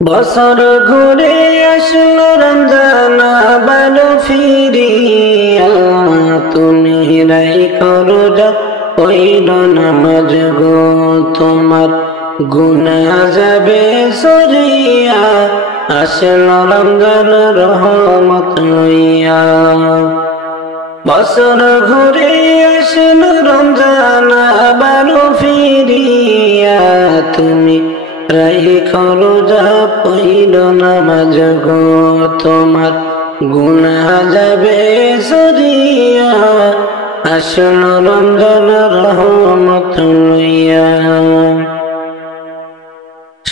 বছর ঘুরে আসলো রমজান আবার ফিরিয়া, তুমি রাইখো রোজা কইরো নামাজ গো, তোমার গুনাহ যাবে সরিয়া, আসলো রমজান রহমত লইয়া। বছর ঘুরে আসলো রমজান আবার ফিরিয়া, তুমি রাইখো রোজা পইরো নামাজ গো, তোমার গুনাহ যাবে সরিয়া, আসলো রমজান রহমত লইয়া।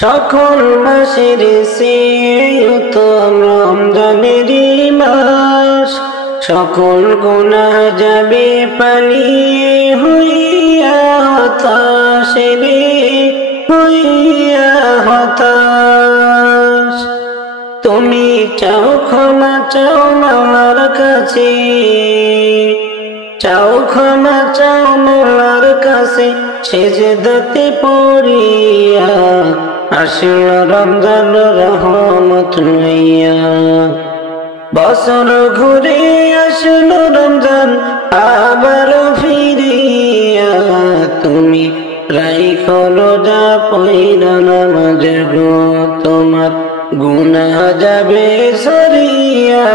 সকল মাসের চেয়ে উত্তম রমজানেরই মাস, সকল গুনাহ যাবে পালিয়ে হইয়া হতাশ রে, হইয়া হতাশ। তুমি চাও ক্ষমা চাও মাওলার কাছে, চাও ক্ষমা চাও মাওলার কাছে, সেজদাতে পড়িয়া, আসলো রমজান রহমত লইয়া। বছর ঘুরে আসলো রমজান আবার ফিরিয়া, তুমি রাইখো রোজা পইরো নামাজ গো, তোমার গুনাহ যাবে সরিয়া,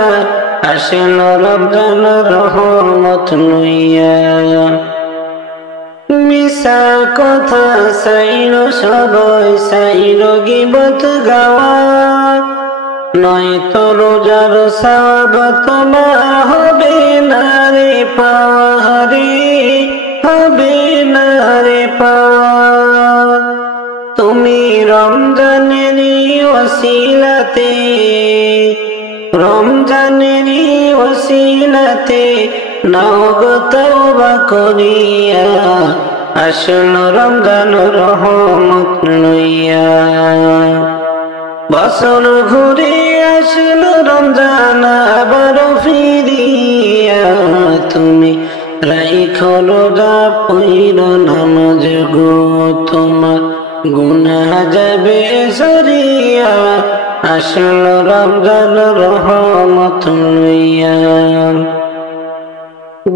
আসলো রমজান রহমত লইয়া। মিশা কথা সাইরো সবাই, সাইরো গীবত গাওয়া, নয়তো রোজার সওয়াব তোমার হবে না রে পাওয়া রে, হবে না রে পাওয়া। তুমি রমজানেরই ওসিলাতে, রমজানেরই ওসিলাতে নাও গো তওবা করিয়া, আসলো রমজান রহমত লইয়া। বছর ঘুরে আসলো রমজান আবার ফিরিয়া, তুমি রাইখো রোজা পইরো নামাজ গো, তোমার গুনাহ যাবে সরিয়া, আসলো রমজান রহমত লইয়া।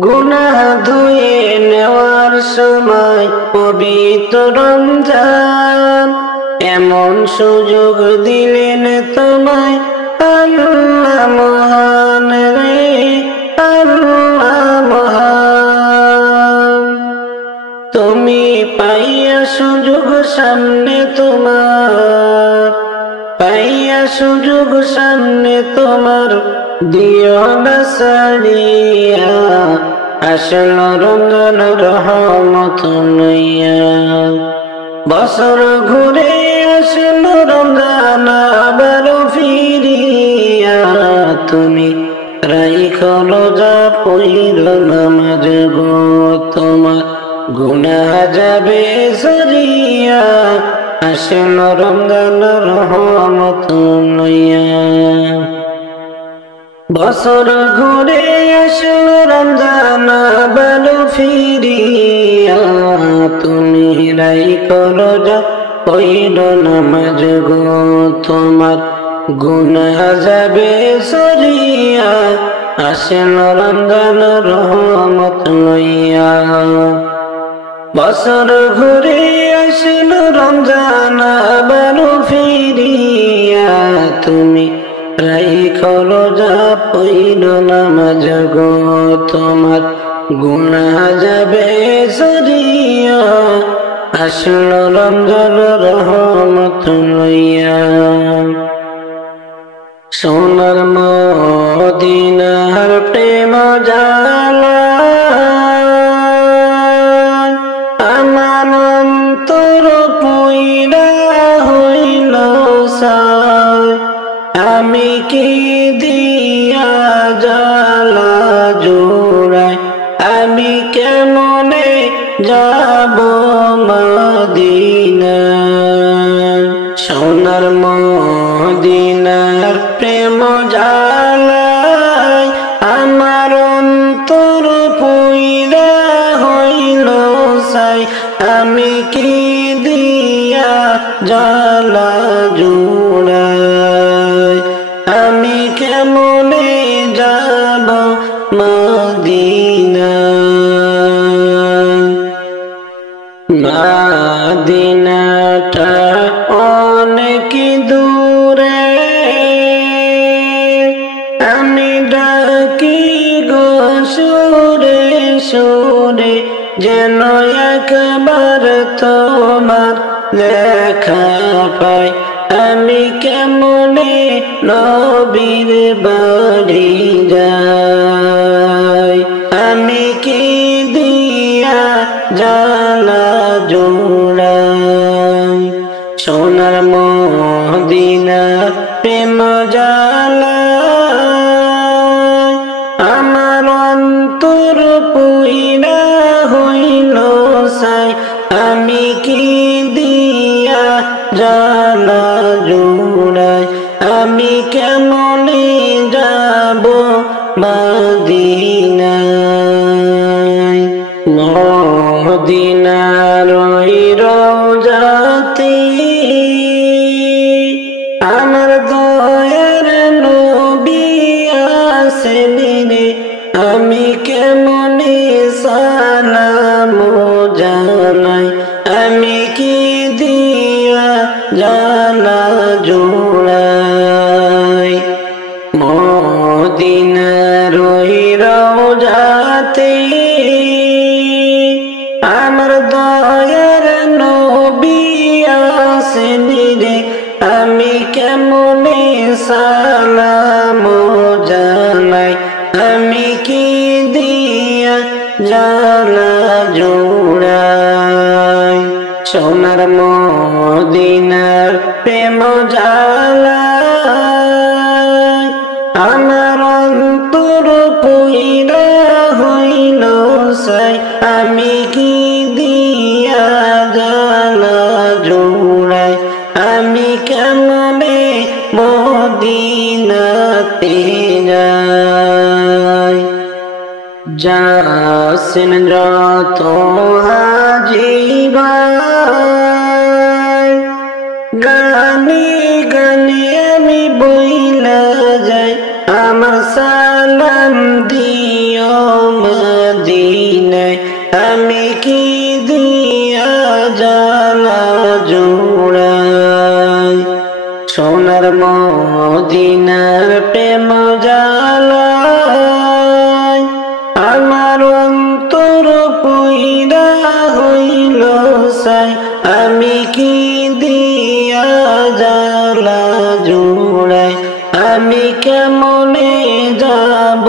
গুনাহ ধুয়ে নেওয়ার সময় পবিত্র রমজান, এমন সুযোগ দিলেন তোমায় আল্লাহ মহান রে, আল্লাহ মহান। তুমি পাইয়া সুযোগ সামনে তোমার, পাইয়া সুযোগ সামনে তোমার, দিও না ছাড়িয়া, আসলো রমজান রহমত লইয়া। বছর ঘুরে আসলো রমজান আবার ফিরিয়া, তুমি রাইখো রোজা পইরো নামাজ গো, তোমার গুনাহ যাবে সরিয়া, আসলো রমজান রহমত লইয়া। বছর ঘুরে আসলো রমজান আবার ফিরিয়া, তুমি রাইখো রোজা পইরো নামাজ গো, তোমার গুনাহ যাবে সরিয়া, আসলো রমজান রহমত লইয়া। বছর ঘুরে আসলো রমজান আবার ফিরিয়া, তুমি রাইখো রোজা পইরো নামাজ গো, তোমার গুনাহ যাবে সরিয়া, আসলো রমজান রহমত লইয়া। সোনার মদিনার প্রেম জালা, আমার অন্তর পুইরা হইল সায়, আমি কি দিয়া জ্বালা জোড়াই, আমি কেমনে যাব মদিনা। সোনার মদিনার প্রেম জালায়, আমার অন্তর পুইরা হইল সাই, আমি কি দিয়া জ্বালা জোড়াই। যেন একবার তোমার দেখা পাই। আমি কেমনে নবীর বাড়ি যাই, আমি কি দিয়া জ্বালা জোড়াই। সোনার মদিনা প্রেম জ্বালা আমার অন্তর পুইরা হইল সাই। আমি কি দিয়া জ্বালা জোড়াই, আমি কেমনে যাব মদিনায়। মদিনার ওই রওজাতে আমার দয়ার নবী আছেন রে। আমি কেমনে সালাম জানাই, আমি কি দিয়া জ্বালা জোড়াই। মদিনার ওই রওজাতে আমার দয়ার নবী আছেন রে। আমি কেমনে সালাম জানাই, আমি কি দিয়া জ্বালা জোড়াই। সোনার মদিনার প্রেম জ্বালা আমার অন্তর পুইরা হইল সাই। আমি কি দিয়া জ্বালা জোড়াই, আমি কেমনে মদিনাতে যাই। যাসিন যত হাজী ভাই গানে গানে আমি বইলা যাই। আমার সালাম দিও মদিনায়, আমি কি দিয়া জ্বালা জোড়াই। সোনার মদিনার প্রেম জ্বালা আমার অন্তর পুইরা হইল সাই। আমি কি দিয়া জ্বালা জোড়াই, আমি কেমনে যাব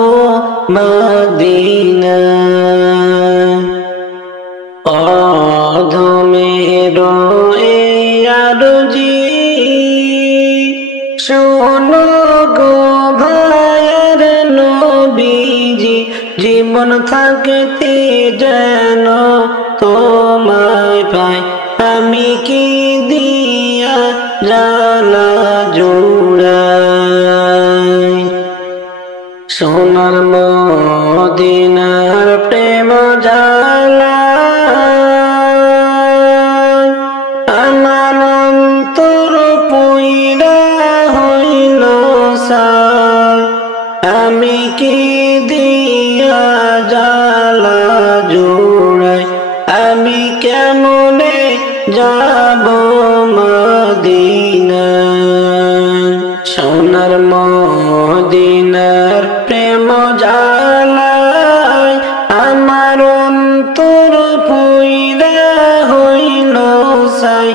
মদিনায়। অধমের এই আরজি শোনো গো ভাইয়ের নবীজি। জীবন থাকতে যেন তোমায় পাই, আমি কি দিয়া জ্বালা জোড়াই। সোনার মদিনার প্রেম জ্বালা আমার অন্তর পুইরা হইল সাই। আমি কি দিয়া জ্বালা জোড়াই, আমি কেমনে যাব মদিনায়। সোনার মদিনার প্রেম জ্বালায় আমার অন্তর পুইরা হইল সাই।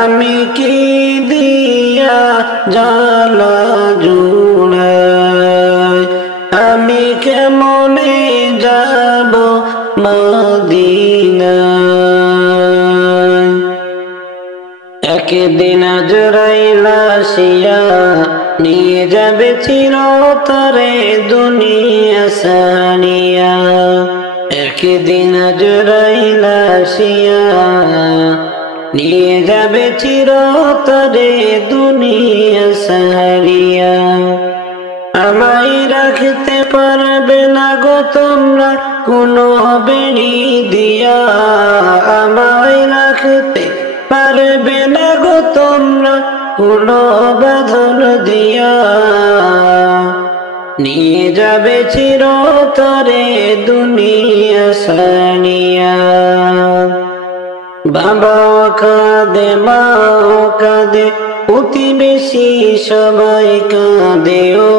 আমি কি দিয়া জ্বালা জোড়াই, আমি কেমনে যাব মদিনায়। একদিন আজরাইল আসিয়া নিয়ে যাবে চিরতরে দুনিয়া সারিয়া। একদিন আজরাইল আসিয়া নিয়ে যাবে চিরতরে দুনিয়া সারিয়া। আমায় রাখতে পারবে না গো তোমরা কোনো বেড়ি দিয়া, আমায় রাখতে পারবে না গো তোমরা কোনো বাঁধন দিয়া। নিয়ে যাবে চিরতরে দুনিয়া সারিয়া। বাবাও কাঁদে মাও কাঁদে প্রতিবেশী সবাই কাঁদে ও।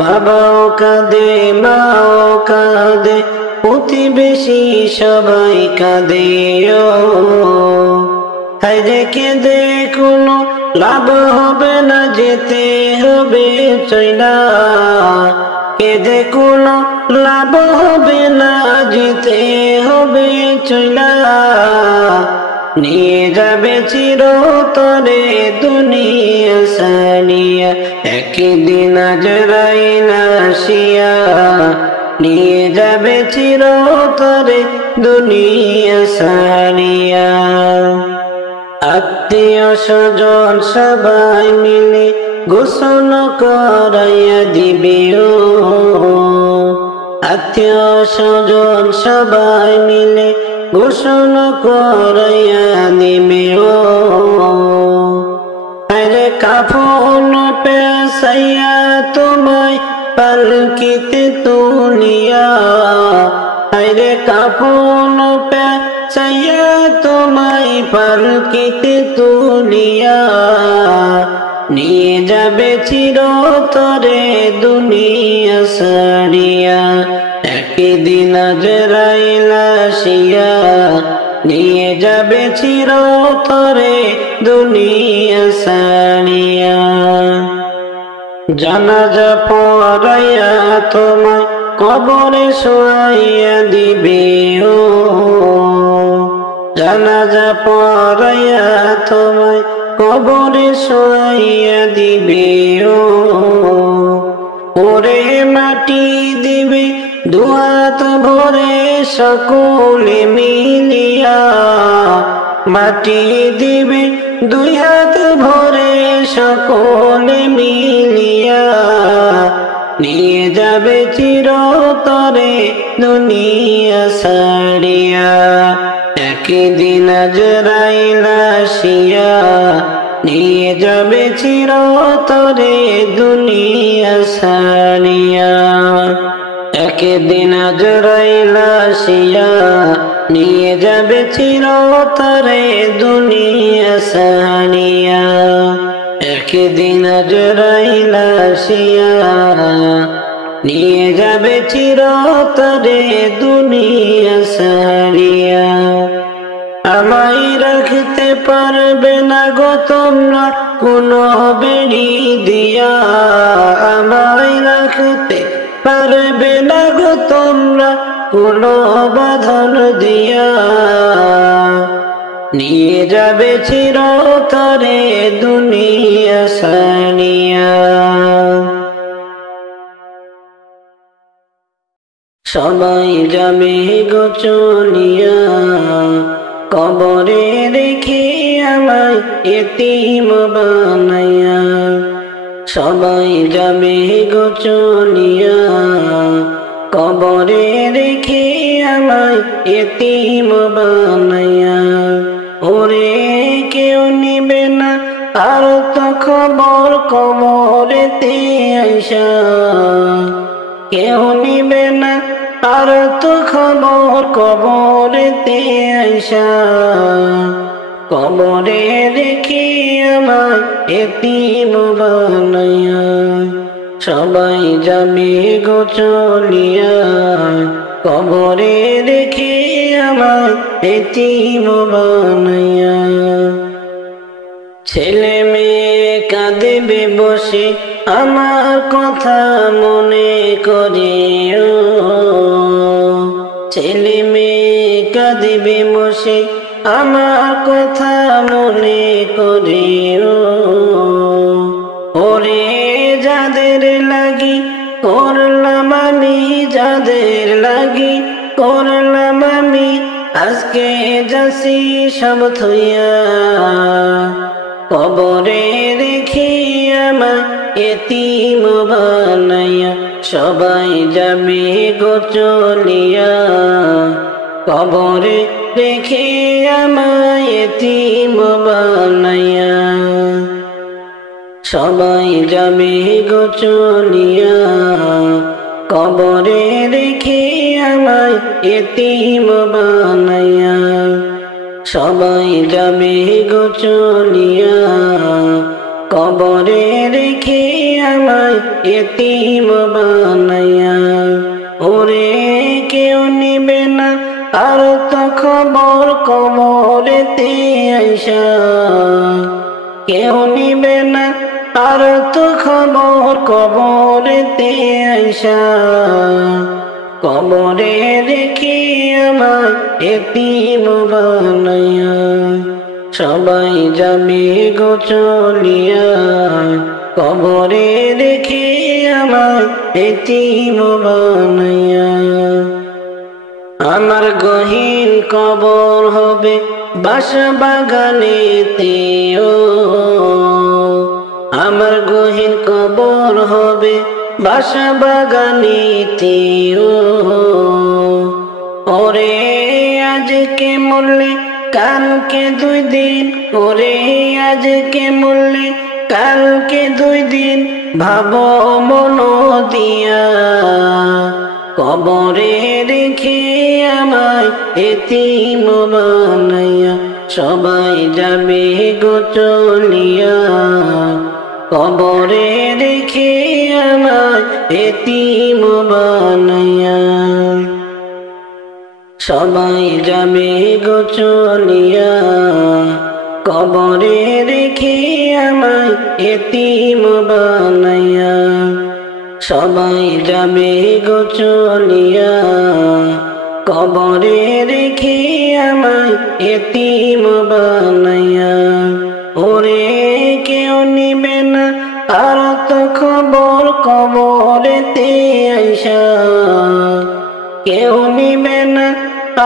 বাবাও কাঁদে মাও কাঁদে প্রতিবেশী সবাই কাঁদে হায়রে কেঁদে কোনো লাভ হবে না, যেতে হবে চইলা। কেঁদে কোনো লাভ হবে না, যেতে হবে চইলা। নিয়ে যাবে চিরতরে দুনিয়া সানিয়া, একদিন আজরাইল আসিয়া নিয়ে যাবে চিরতরে দুনিয়া সানিয়া। আত্মীয় স্বজন সবাই মিলে গোসল করাইয়া দিবে আত্মীয় স্বজন সবাই মিলে গোসল করাইয়া দিবে আরে কাফন পেশাইয়া তোমায় পালকিতে তুলিয়া, আরে কাফন পেশাইয়া তোমায় পালকিতে তুলিয়া। নিয়ে যাবে চিরতরে দুনিয়া সারিয়া, একদিন আজরাইল আসিয়া নিয়ে যাবে চিরতরে দুনিয়া সারিয়া। জানাজা পড়াইয়া তোমায় কবরে শোয়াইয়া দিবে জানাজা পড়াইয়া তোমায় কবরে শোয়াইয়া দিবে ওরে মাটি দিবে দুহাত ভরে সকলে মিলিয়া, মাটি দিবে দুই হাত ভরে সকলে মিলিয়া। নিয়ে যাবে চিরতরে দুনিয়া সারিয়া, একদিন আজরাইল আসিয়া নিয়ে যাবে চিরতরে দুনিয়া সারিয়া। একদিন আজরাইল আসিয়া নিয়ে যাবে চিরতরে দুনিয়া সারিয়া, একদিন আজরাইল আসিয়া নিয়ে যাবে চিরতরে দুনিয়া সারিয়া। আমায় রাখতে পারবে না গো তোমরা কোনো বেড়ি দিয়া, আমায় রাখতে পারবে না গো তোমরা কোনো বাঁধন দিয়া। নিয়ে যাবে চিরতরে দুনিয়া সারিয়া। সবাই যাবে গো চলিয়া, কবরে রেখে আমায় এতিম বানাইয়া। সবাই যাবে গো চলিয়া, কবরে রেখে আমায় এতিম বানাইয়া। ওরে কেউ নিবে না আর তো খবর কবরেতে আইসা, কেউ নিবে না আর তো খবর কবরেতে আইসা। কবরে রেখে আমায় এতিম বানাইয়া। সবাই যাবে গো চলিয়া, কবরে রেখে আমায় এতিম বানাইয়া। ছেলে মেয়ে কাঁদবে বসে আমার কথা মনে করে, ছেলে মেয়ে কাঁদবে বসে আমার কথা মনে করে। ওরে যাদের লাগি করলাম আমি, যাদের লাগি করলাম আমি, আজকে যাচ্ছি সব থইয়া। কবরে রেখে আমায় এতিম বানাইয়া। সবাই যাবে গো চলিয়া, কবরে রেখে আমায় এতিম বানাইয়া। সবাই যাবে গো চলিয়া, কবরে রেখে আমায় এতিম বানাইয়া। সবাই যাবে গো চলিয়া, কবরে রেখে আমায় এতিম বানাইয়া। ওরে কেউ নিবে আইসা কেউ নিবে না আর তো খবর কবরেতে আইসা কবরে রেখে আমায় এতিম বানাইয়া সবাই যাবে গো চলিয়া কবরে রেখে আমায় এতিম বানাইয়া আমার গহীন কবর হবে বাসা বাগানেতে ও আমার গহীন কবর হবে বাসা বাগানেতে ও ওরে আজকে মরলে কালকে 2 দিন ওরে আজকে মরলে কালকে 2 দিন ভাবো মন দিয়া কবরে রেখে আমায় এতিম বানাইয়া সবাই যাবে গো চলিয়া কবরে রেখে আমায় এতিম বানাইয়া সবাই যাবে গো চলিয়া কবরে রেখে আমায় এতিম বানাইয়া সবাই যাবে গো চলিয়া কবরে রেখে আমায় এতিম বানাইয়া ওরে কেউ নিবে না আর তো খবর কবরেতে আইসা কেউ নিবে না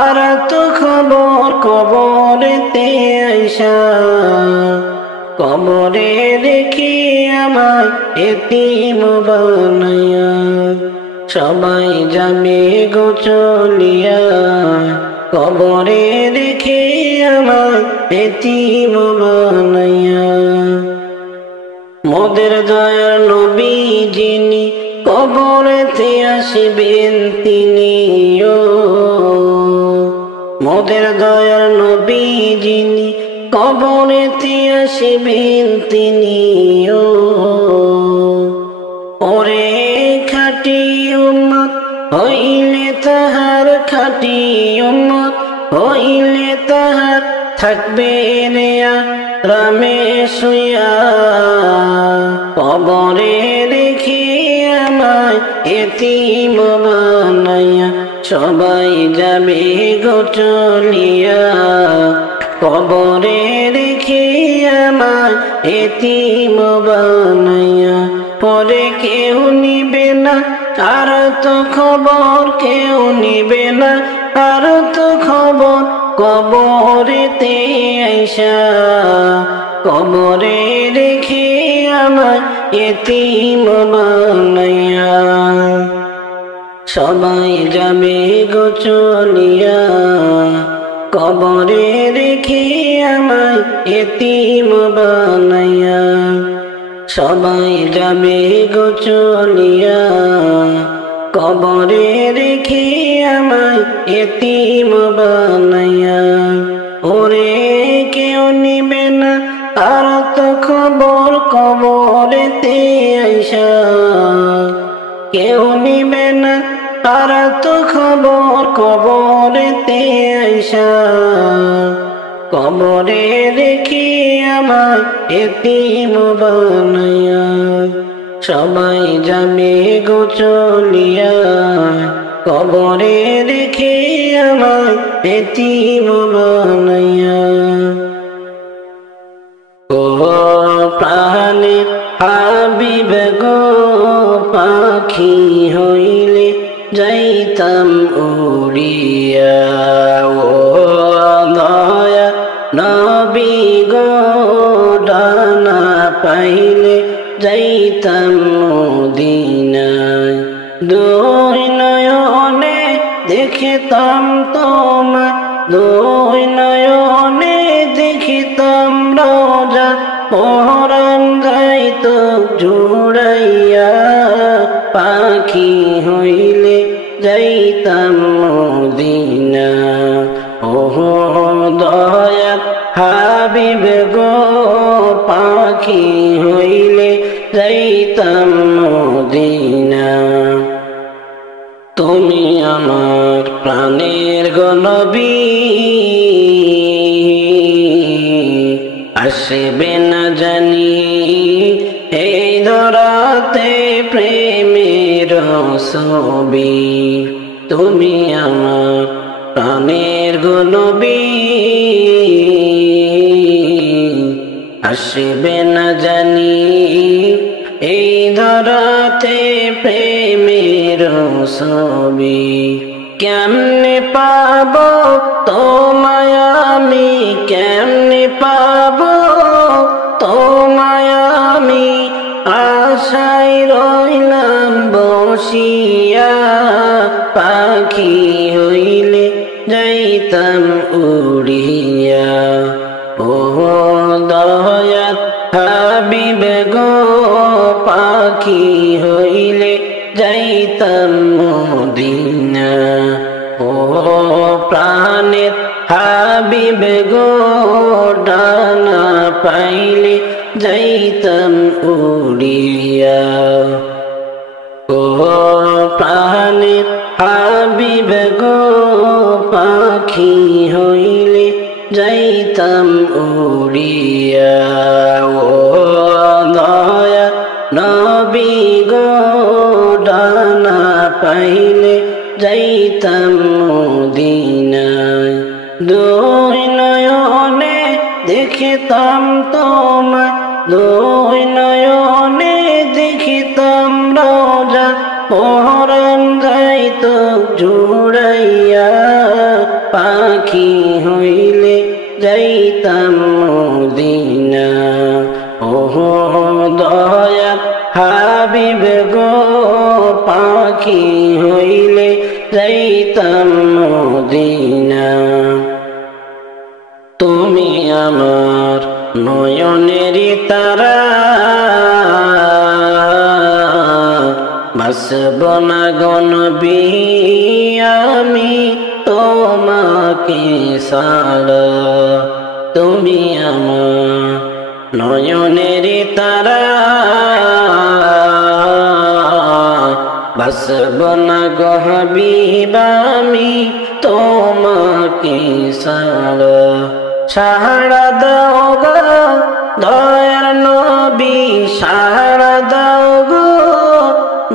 আর তো খবর কবরেতে আইসা কবরে রেখে আমায় এতিম বানাইয়া সবাই যাবে গো চলিয়া কবরে রেখে আমায় এতিম বানাইয়া মোদের দয়ার নবী যিনি কবরেতে আসবেন তিনি ও মোদের দয়ার নবী যিনি কবরেতে আসবেন তিনি ও ওরে খাঁটি উম্মত হইলে তাহার খাঁটি উম্মত হইলে তাহার থাকবে রেয়া রামে শুয়া কবরে রেখে আমায় এতিম বানাইয়া সবাই যাবে গো চলিয়া কবরে রেখে আমায় এতিম বানাইয়া পরে কেউ নিবে না আর তো খবর কেউ নিবে না আর তো খবর কবরেতে আইসা কবরে রেখে আমায় এতিম বানাইয়া সবাই যাবে গো চলিয়া কবরে রেখে আমায় এতিম বানাইয়া সবাই যাবে গো চলিয়া কবরে রেখে আমায় এতিম বানাইয়া ওরে কেউ নিবে না আর তো খবর কবরেতে আইসা কেউ নিবে না আর তো খবর কবরেতে আইসা কবরে রেখে আমায় এতিম বানাইয়া সবাই যাবে গো চলিয়া কবরে রেখে আমায় এতিম বানাইয়া ও প্রাণের হাবিব গো পাখি হইলে যাইতাম উড়িয়া ও দয়া নবী গো ডানা পাইলে যাইতাম মদিনায় দুই নয়নে দেখিতাম তোমায় দুই নয়নে দেখিতাম রোজা পরাণ যাইত জুড়াইয়া পাখি হইলে যাইতাম মদিনা ওহো দয়া হাবিব গো পাখি হইলে যাইতাম মদিনা তুমি আমার প্রাণের গো নবী ছবি তুমি আমার প্রাণের নবী আসবে না জানি এই ধরাতে প্রেমের ছবি কেমনে পাবো তোমায় আমি কেমনে পাবো তোমায় আমি আশায় রইলাম বসিয়া পাখি হইলে যাইতাম উড়িয়া ও দয়াল হাবিব গো পাখি হইলে যাইতাম মদিনা ও প্রাণের হাবিব গো ডানা পাইলে যাইতাম উড়িয়া ও প্রাণের হাবিব গো পাখি হইলে যাইতাম উড়িয়া ও দয়া নবী গো ডানা পাইলে যাইতাম মদিনায় দুই নয়নে দেখিতাম তোমায় দুই নয়নে দেখিতাম রোজা পরাণ যাইতো জুড়াইয়া পাখি হইলে যাইতাম মদিনা ও দয়া হাবিব গো পাখি হইলে যাইতাম মদিনা তুমি আমার নয়নেরই তারা বাসব না গো নবী আমি তোমাকে ছাড়া তুমি আমার নয়নেরই তারা বাসব না গো হাবিব আমি তোমাকে ছাড়া সাহারা দাও গো দয়ার নবী সাহারা দাও গো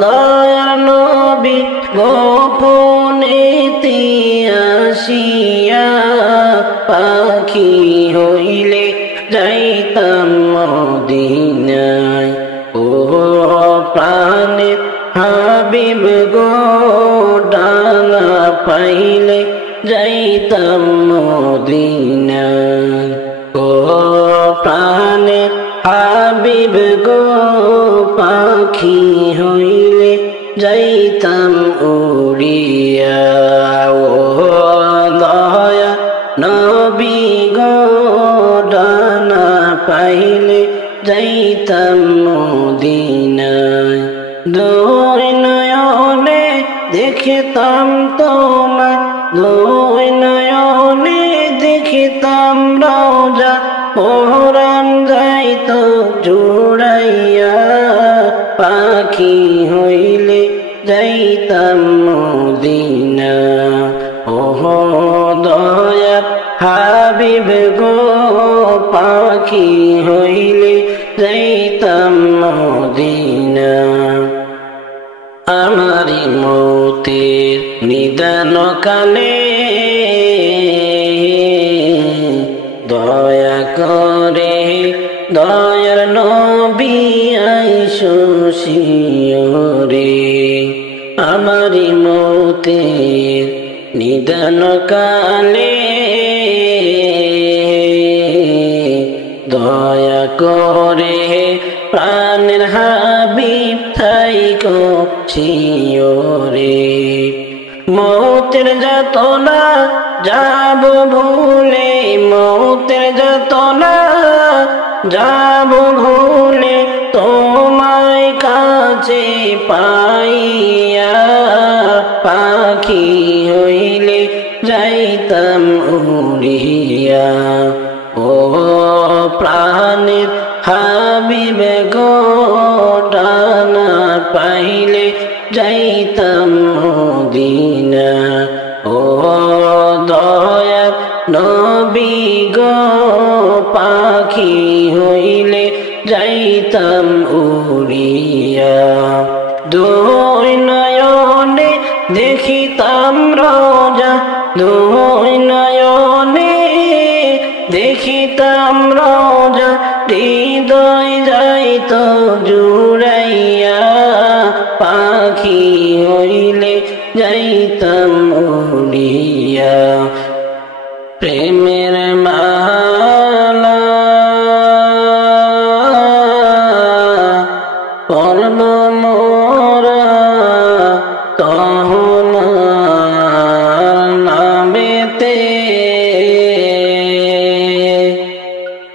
দয়ার নবী গোপনেতে আসিয়া পাখি হইলে যাইতাম মদিনায় ও প্রাণের হাবিব গো ডানা পাইলে যাইতাম মদিনায় ও প্রাণের হাবিব গো পাখি হইলে যাইতাম উড়িয়া ও দয়া নবী গো ডানা পাইলে যাইতাম মদিনায় দুই নয়নে দেখিতাম তোমায় দুই নয়নে দেখিতাম রোজা পরাণ যাইতো জুড়াইয়া পাখি হইলে যাইতাম মদিনা ও দয়া হাবিব গো পাখি হইলে যাইতাম মদিনা আমারি মৌতের নিদান কালে দয়া করে দয়ার নবী আইসো শিয়রে আমারি মৌতের নিদান কালে দয়া করে প্রাণের হাবিব থাইকো শিয়রে মৌতের যাতনা যাব ভুলে মৌতের যাতনা যাব ভুলে তোমায় কাছে পাইয়া পাখি হইলে যাইতাম উড়িয়া ও প্রাণের হাবিব গো ডানা পাইলে যাইতাম মদিনা ও দয়ার নবী গো পাখি হইলে যাইতাম উড়িয়া দুই নয়নে দেখিতাম রোজা, দুই নয়নে দেখিতাম রোজা, হৃদয় যাইত জুড়াইয়া, পাখি হইলে যাইতাম উড়িয়া। প্রেমের মালা পরব মোরা তোমার নামেতে,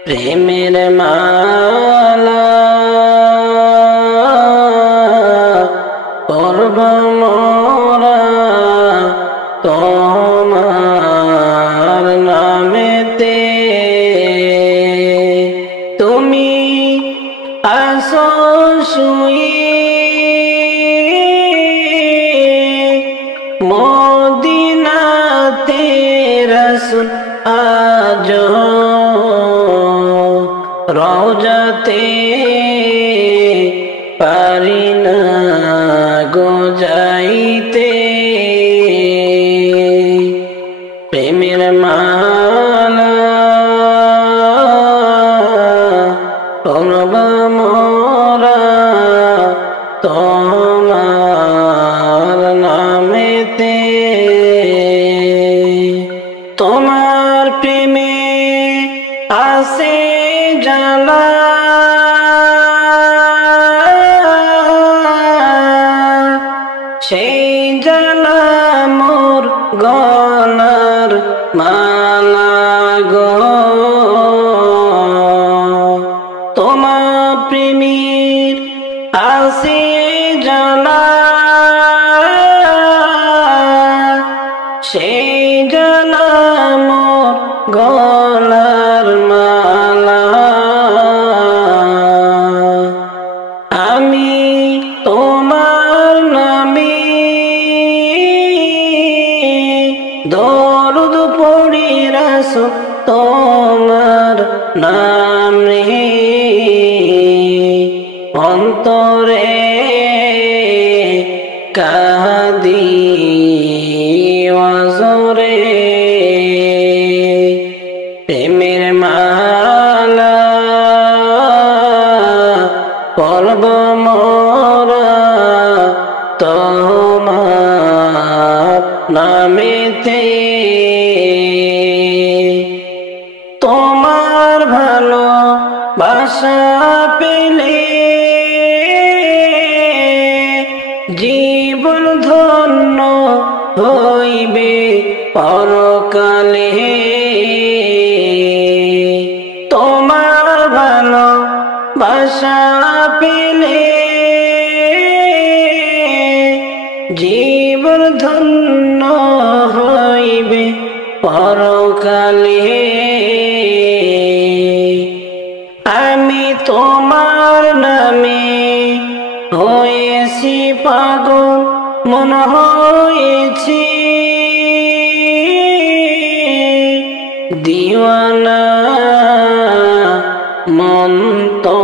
প্রেমের মালা পরব মোরা তোমার নামেতে। তুমি আসো শুয়ে মদিনাতে রাসূল আজ রওজাতে, পারি না গো যাইতে। প্রেমের মালা পরব মোরা তোমার নামেতে। তোমার প্রেমে আসে জালা, সেই জালা মোর গলার মালা গো। তোমার প্রেমের আসে জালা, সেই জালা মোর গলার মালা। আমি তোমার নামে দরুদ পড়ি রাসূল তোমার নাম রে, অন্তরে কাঁদি ওয়াজরে। প্রেমের মালা পরব মোরা তোমার নামেতে। তোমার ভালোবাসা পেলে জীবন ধন্য হইবে পরকালে। তোমার ভালোবাসা পেলে জীবন ধন্য হইবে পরকালে। আমি তোমার নামে হয়েছি পাগল, মন হয়েছি দিওয়ানা, মন তো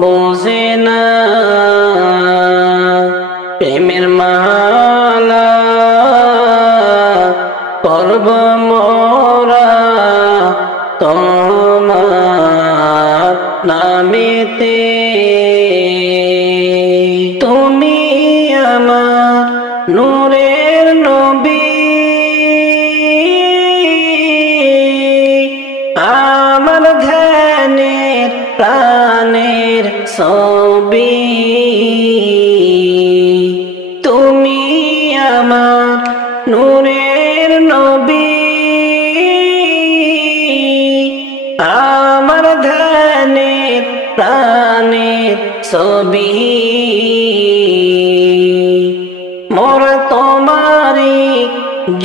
বোঝে না। প্রেমের মালা পরব মোরা তোমার নামেতে। তুমি আমার নূরের নবী, আমার ধ্যানের প্রাণের ছবি। তুমি আমার নূরের নবী, আমার ধ্যানের প্রাণের ছবি। মোরা তোমারই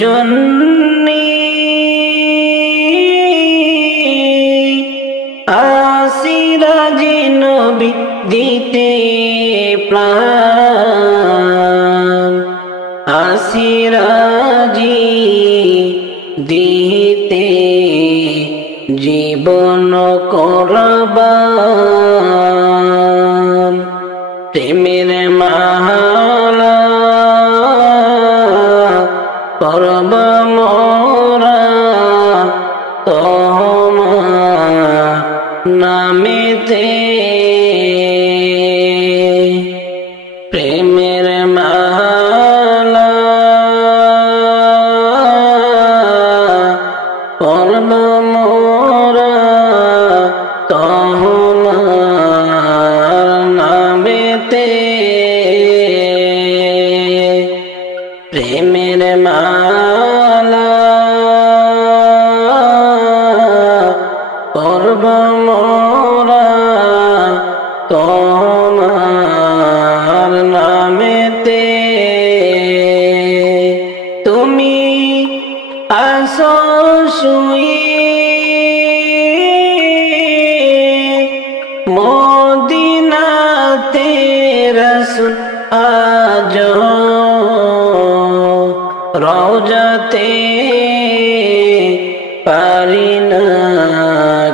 জন্যে আসিরাজি নবী দিতে প্রাণ, আসিরাজি দিতে জীবন করবান। প্রেমের তোমার নামেতে তুমি আসো শুয়ে মদিনাতে রাসূল আজ রওজাতে পারি না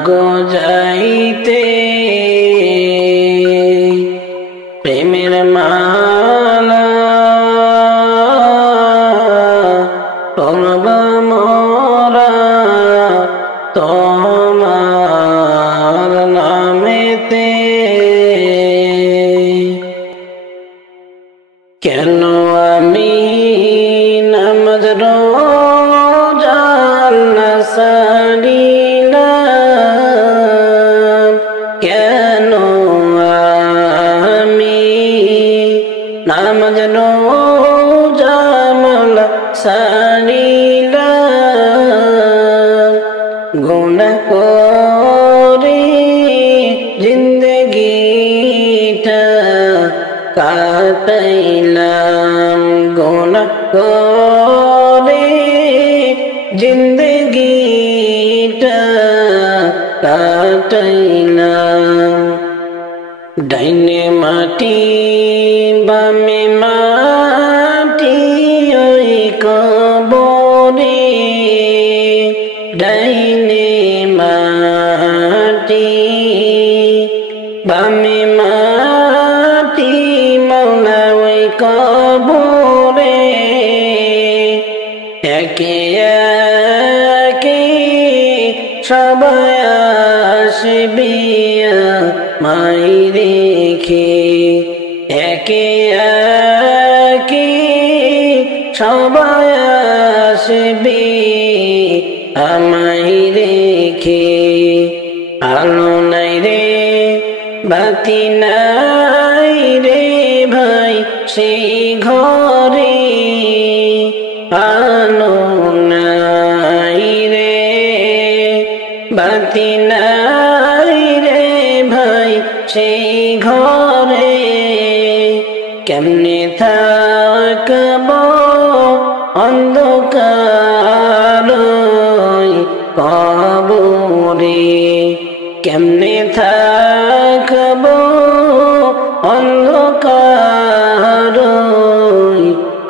গো যাইতে প্রেমের মালা পরব মোরা তোমার নামেতে কেন আমি নামাজ রোজা না ছাড়িলাম কেন আমি নামাজ রোজা মাওলা ছাড়িলাম গুনাহ করে জিন্দগিটা কাটাইলাম গুনাহ করে জিন্দগিটা কাটাইলাম ডাইনে মাটি বামে মাটি ওই কবরে ডাইনে মাটি বামে মাটি মাওলা ওই কবরে একে একে সবাই আসবে মাই রেখে একে একে সবাই আসবে আমায় রেখে আলো নাই রে বাতি নাই রে ভাই সেই ঘরে আলো নাই রে বাতি নাই রে ভাই সেই ঘরে কেমনে থাকব অন্ধকার কবরে কেমনে থাকব অন্ধকার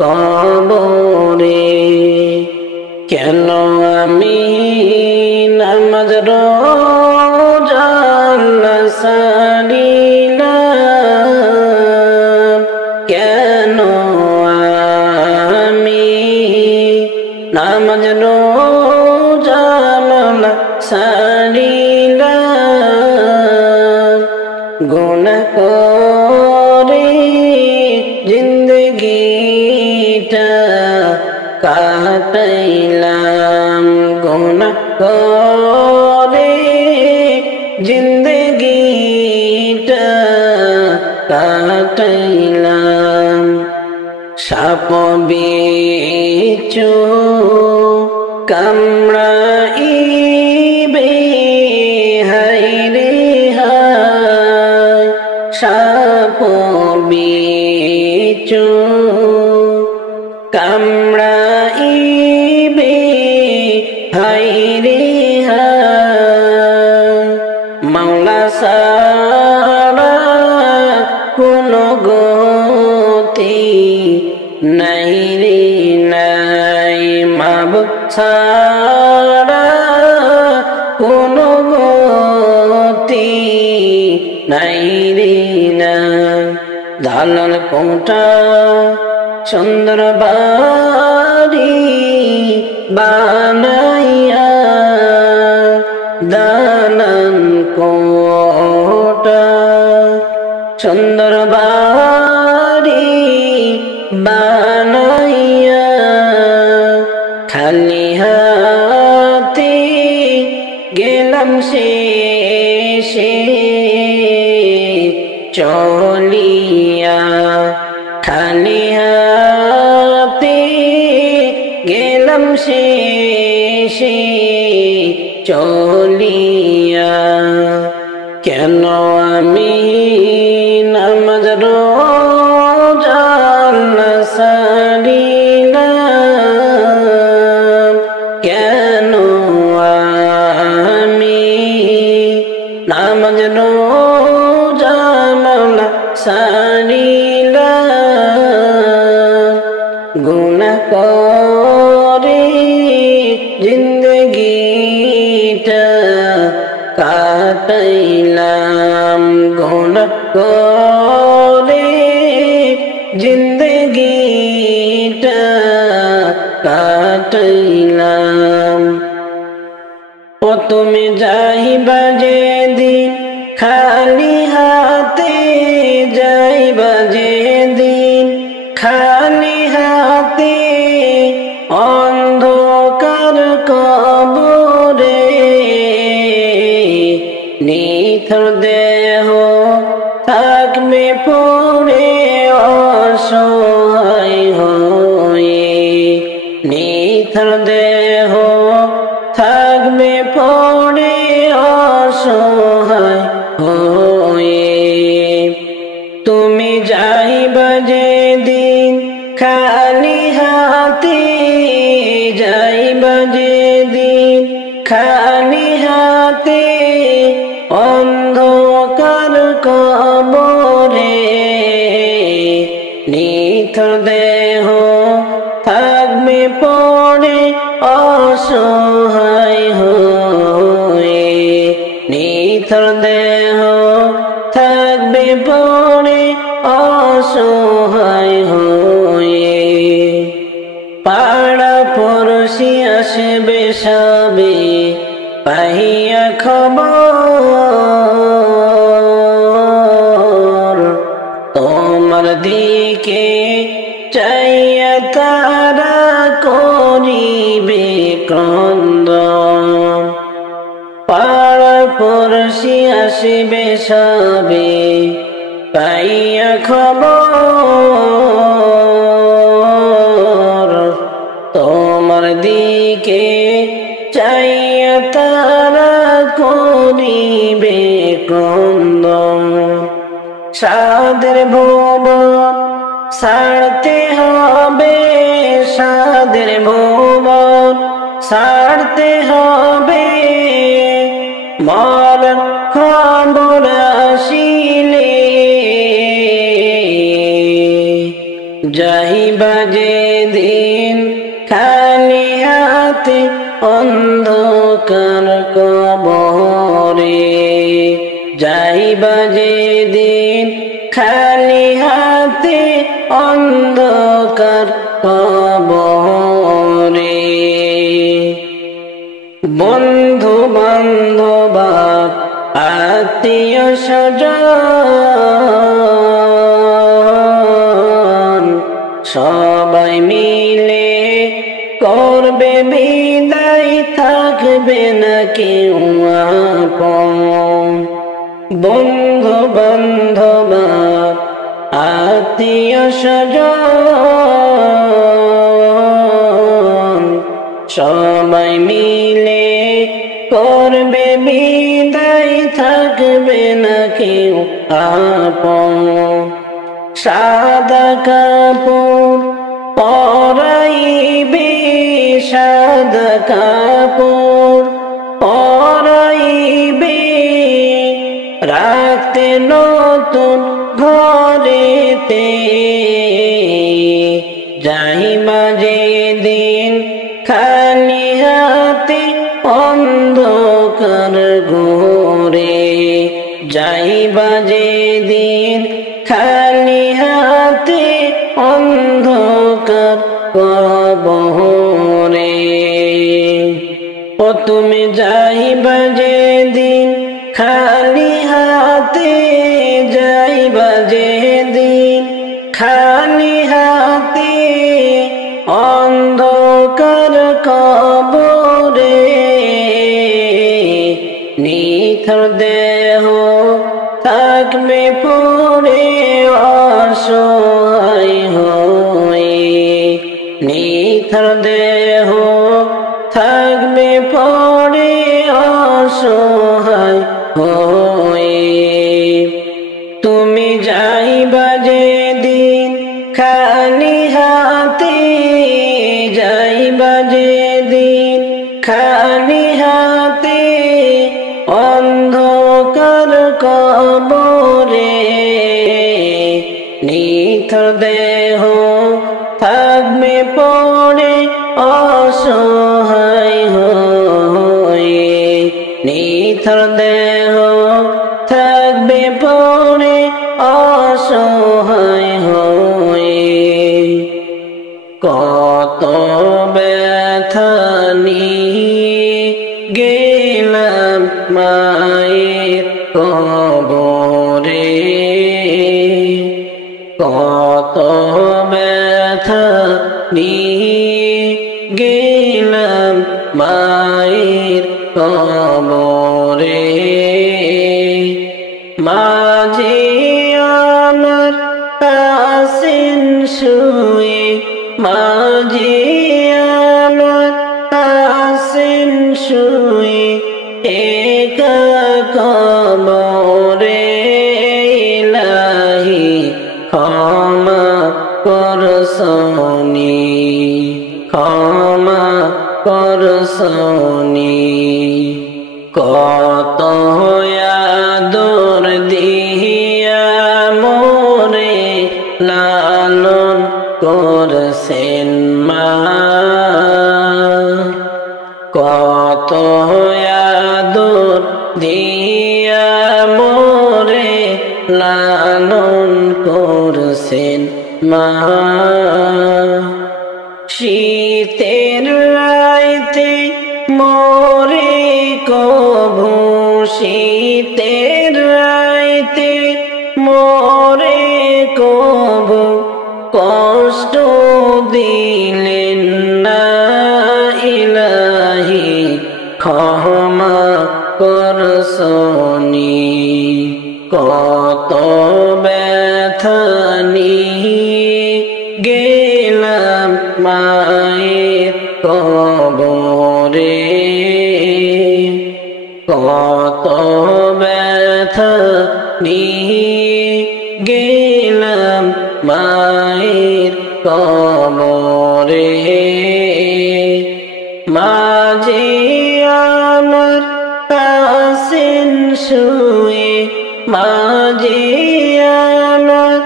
কবরে কেন আমি নামাজ রোজা না ছাড়িলাম কেন আমি নামাজ রোজা মাওলা ছাড়িলাম গুনাহ করে জিন্দগিটা কাটাইলাম গুনাহ করে জিন্দগিটা কাটাইলাম সাপ বিচ্ছু কামড়াইবে হায় রে হায় সাপ বিচ্ছু কামড়াইবে হায় রে হায় মাওলা সারা কোনো গতি নাই রে নাই মাবুদ ছাড়া কোনো গতি নাই রে না দালাল কোটা সুন্দর বাড়ি বানাইয়া দালাল কোটা সুন্দর বাড়ি বানাইয়া খালি হাতে গেলাম শেষে চলিয়া খালি হাতে গেলাম শেষে চলিয়া কেন আমি নামাজ রোজা না সারিলাম, কেন আমি নামাজ রোজা না সারিলাম, গুনাহ করে জিন্দগিটা কাটাইলাম, গুনাহ করে জিন্দগিটা কাটাইলাম। প্রথমে যাইবা যেদিন খালি হাতে, যাইবা যেদিন খালি হাতে, অন্ধকার কবরে নিথর দেহ থাকবে পড়ে অসহায় হয়ে, নিথর দেহ থাকবে পড়ে অসহায় হয়ে। তুমি যাইবা যেদিন খালি হাতে, যাইবা যেদিন খালি হাতে, অন্ধকার কবরে নিথর দেহ থাকবে পড়ে অসহায় হয়ে, নিথর দেহ থাকবে পড়ে অসহায় হয়ে। পাড়া পড়শি আসবে সবে পাহিয়া খবর, তোমার দিকে চাইয়া তারা করিবে ক্রন্দন। পাড়া পড়শি আসবে সবে পাইয়া খবর, তোমার দিকে চাইয়া তারা করিবে ক্রন্দন। সাদের ভুবন ছাড়তে হবে, সাদের ভুবন ছাড়তে হবে, মরণ খবর আসিলে যাইবা যেদিন খালি হাতে, অন্ধকার কবরে যাইবা যেদিন খালি হাতে, অন্ধকার কবরে। বন্ধু বান্ধব আত্মীয় স্বজন সবাই মিলে করবে বিদায়, থাকবে না কেউ আপন। বন্ধু বান্ধব আত্মীয় স্বজন সবাই মিলে করবে বিদায়, থাকবে না কেউ আপন। সাদা কাপড় পরাইবে, সাদা কাপড় পরাইবে, রাখতে নতুন ঘরেতে যাইবা যেদিন খালি হাতে, অন্ধকার ঘরে যাইবা যেদিন খালি হাতে, অন্ধকার কবরে। তুমি যাইবা যেদিন খালি হাতে, যাইবা যেদিন খালি হাতে, অন্ধকার কবরে নিথর দেহ থাকবে পড়ে অসহায় হয়ে, নিথর দেহ থাকবে পড়ে অসহায় হয়ে। নিথর দেহ থাকবে পড়ে অসহায় হয়ে, নিথর দেহ থাকবে পড়ে অসহায় হয়ে। কত ব্যথা নিয়ে গেলাম মায়ের কবরে, কত ব্যথা নিয়ে গেলাম মায়ের কবরে। মাঝে আমার আছেন শুয়ে, মাঝে আমার আছেন শুয়ে একা কবরে। ইলাহি ক্ষমা করসনি, ক্ষমা করসনি। কত আদর দিয়া মোরে লালন করছেন মা, কত আদর দিয়া মোরে লালন করছেন মা। শীতের রাইতে মোরে কভু, শীতের রাইতে মোরে কভু কষ্ট দিলেন না। ইলাহি ক্ষমা করসনি, কত ব্যথা নিয়ে গেলাম মায়ের কবরে, কত ব্যথা নিয়ে গেলাম মায়ের কবরে। মাঝে আমার আছেন শুয়ে, মাঝে আমার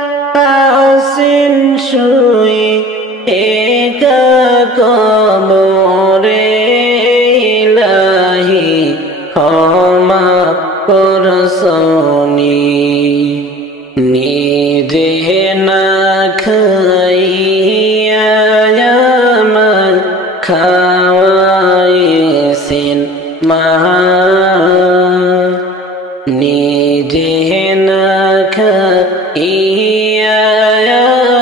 আছেন শুয়ে একা কবরে। ইলাহি ক্ষমা করসনি, নিজে না খাইয়া আমায় খাওয়াইছেন মা, নিজে না খাইয়া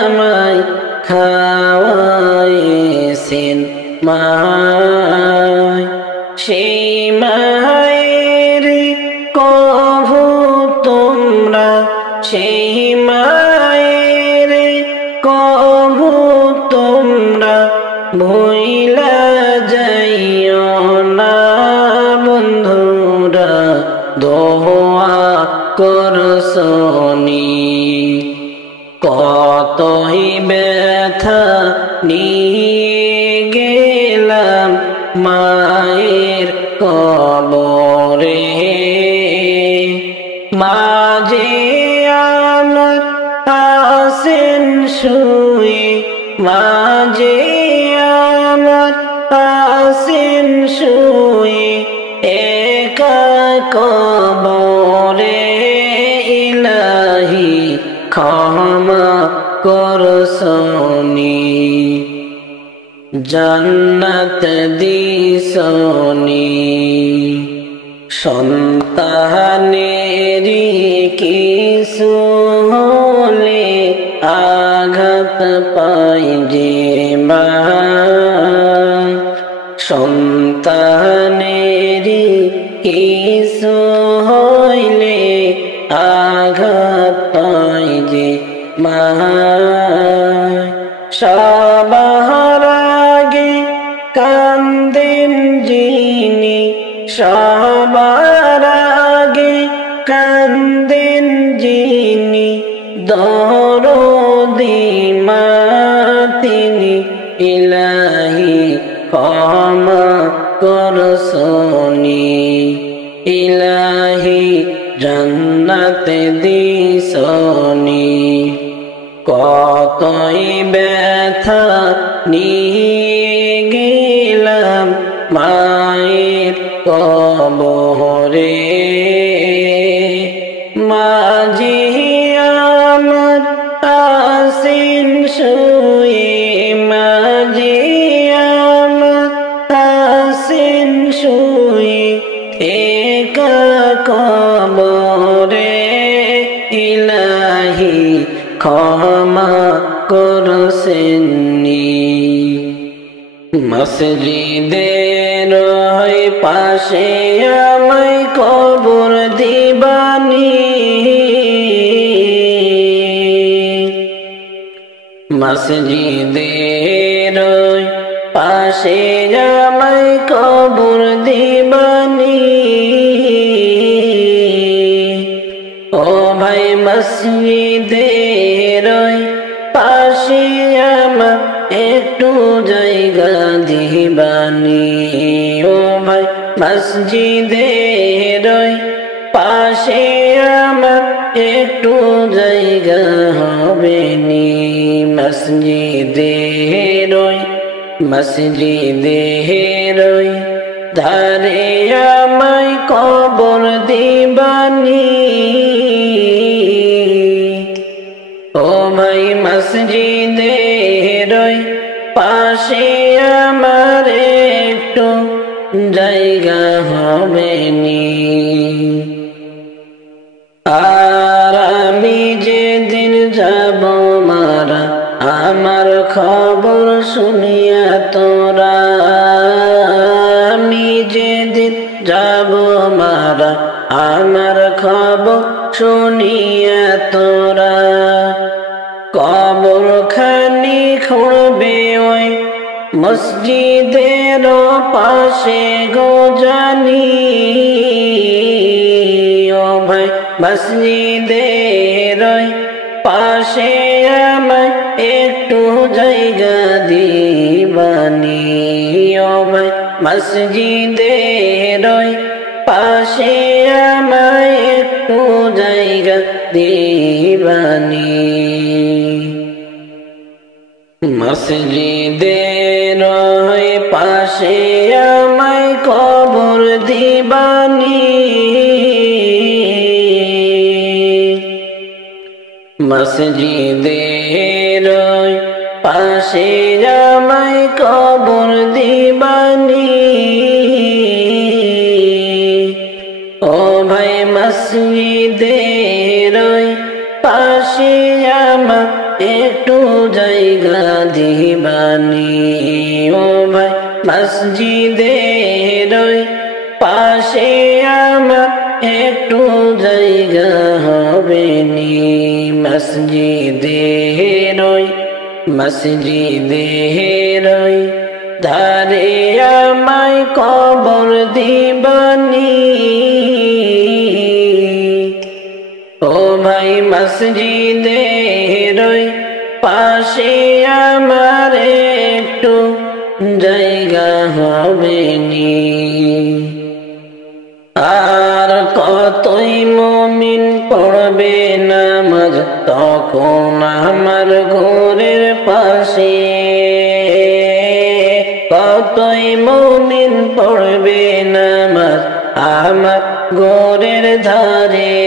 আমায় খাওয়াইছেন মা। সেই মায়ের কভু তোমরা, সেই মায়ের কভু তোমরা ভুইলা যাইও না বন্ধুরা, দোয়া করসনি। কতই ব্যথা নিয়ে গেলাম মায়ের কবরে। মাঝে আমার আছেন শুয়ে, মাঝে আমার আছেন শুয়ে একা কবরে। ইলাহি ক্ষমা করসনি, জান্নাত দিসনি। সন্তানেরি কিছু হলে আঘাত পাই যে মা, সন্তানেরি কিছু হইলে আঘাত পাই যে মা। সবার আগে কান্দেন যিনি, সবার আগে কান্দেন যিনি, দরদি মা তিনি। ইলাহি ক্ষমা করসনি, ইলাহি জান্নাত দিসনি। কতই ব্যথা নিয়ে গেলাম মায়ের কবরে মাঝি আমার আসেন শুয়ে মাঝি আমার আসেন শুয়ে একা কবরে ইলাহি ক্ষমা করছেননি মসজিদের ওই পাশে আমায় কবর দিবানি মসজিদের ওই পাশে আমায় কবর দিবানি ও ভাই মসজিদের ওই পাশে আমার একটু জায়গা দিবানি ও ভাই মসজিদের ওই পাশে আমার একটু জায়গা হবে নি মসজিদের ওই ধারে আমায় কবর দিবানি ও ভাই মসজিদের ওই পাশে আমার একটু জায়গা হবে নি আর আমি যেদিন যাব মারা আমার খবর শুনিয়া তোরা আমি যেদিন যাব মারা আমার খবর শুনিয়া তোরা কবর খানি খুঁড়বে ওই মসজিদের পাশে গো জানি ও ভাই মসজিদের ওই পাশে আমায় একটু জায়গা দিবানি ও ভাই মসজিদের ওই পাশে আমায় একটু জায়গা দিবানি মসজিদের ওই পাশে আমায় কবর দিবানি মসজিদের ওই পাশে আমায় কবর দিবানি ও ভাই মসজিদের ওই পাশে আমার একটু জায়গা দিবানি ও ভাই মসজিদের ওই পাশে আমার একটু জায়গা হবে নি মসজিদের ওই ধারে আমায় কবর দিবানি ও ভাই মসজিদের ওই পাশে আমার একটু জায়গা হবে নি আর কতই মুমিন পড়বে নামাজ তখন আমার ঘরের পাশে কতই মুমিন পড়বে নামাজ আমার ঘরের ধারে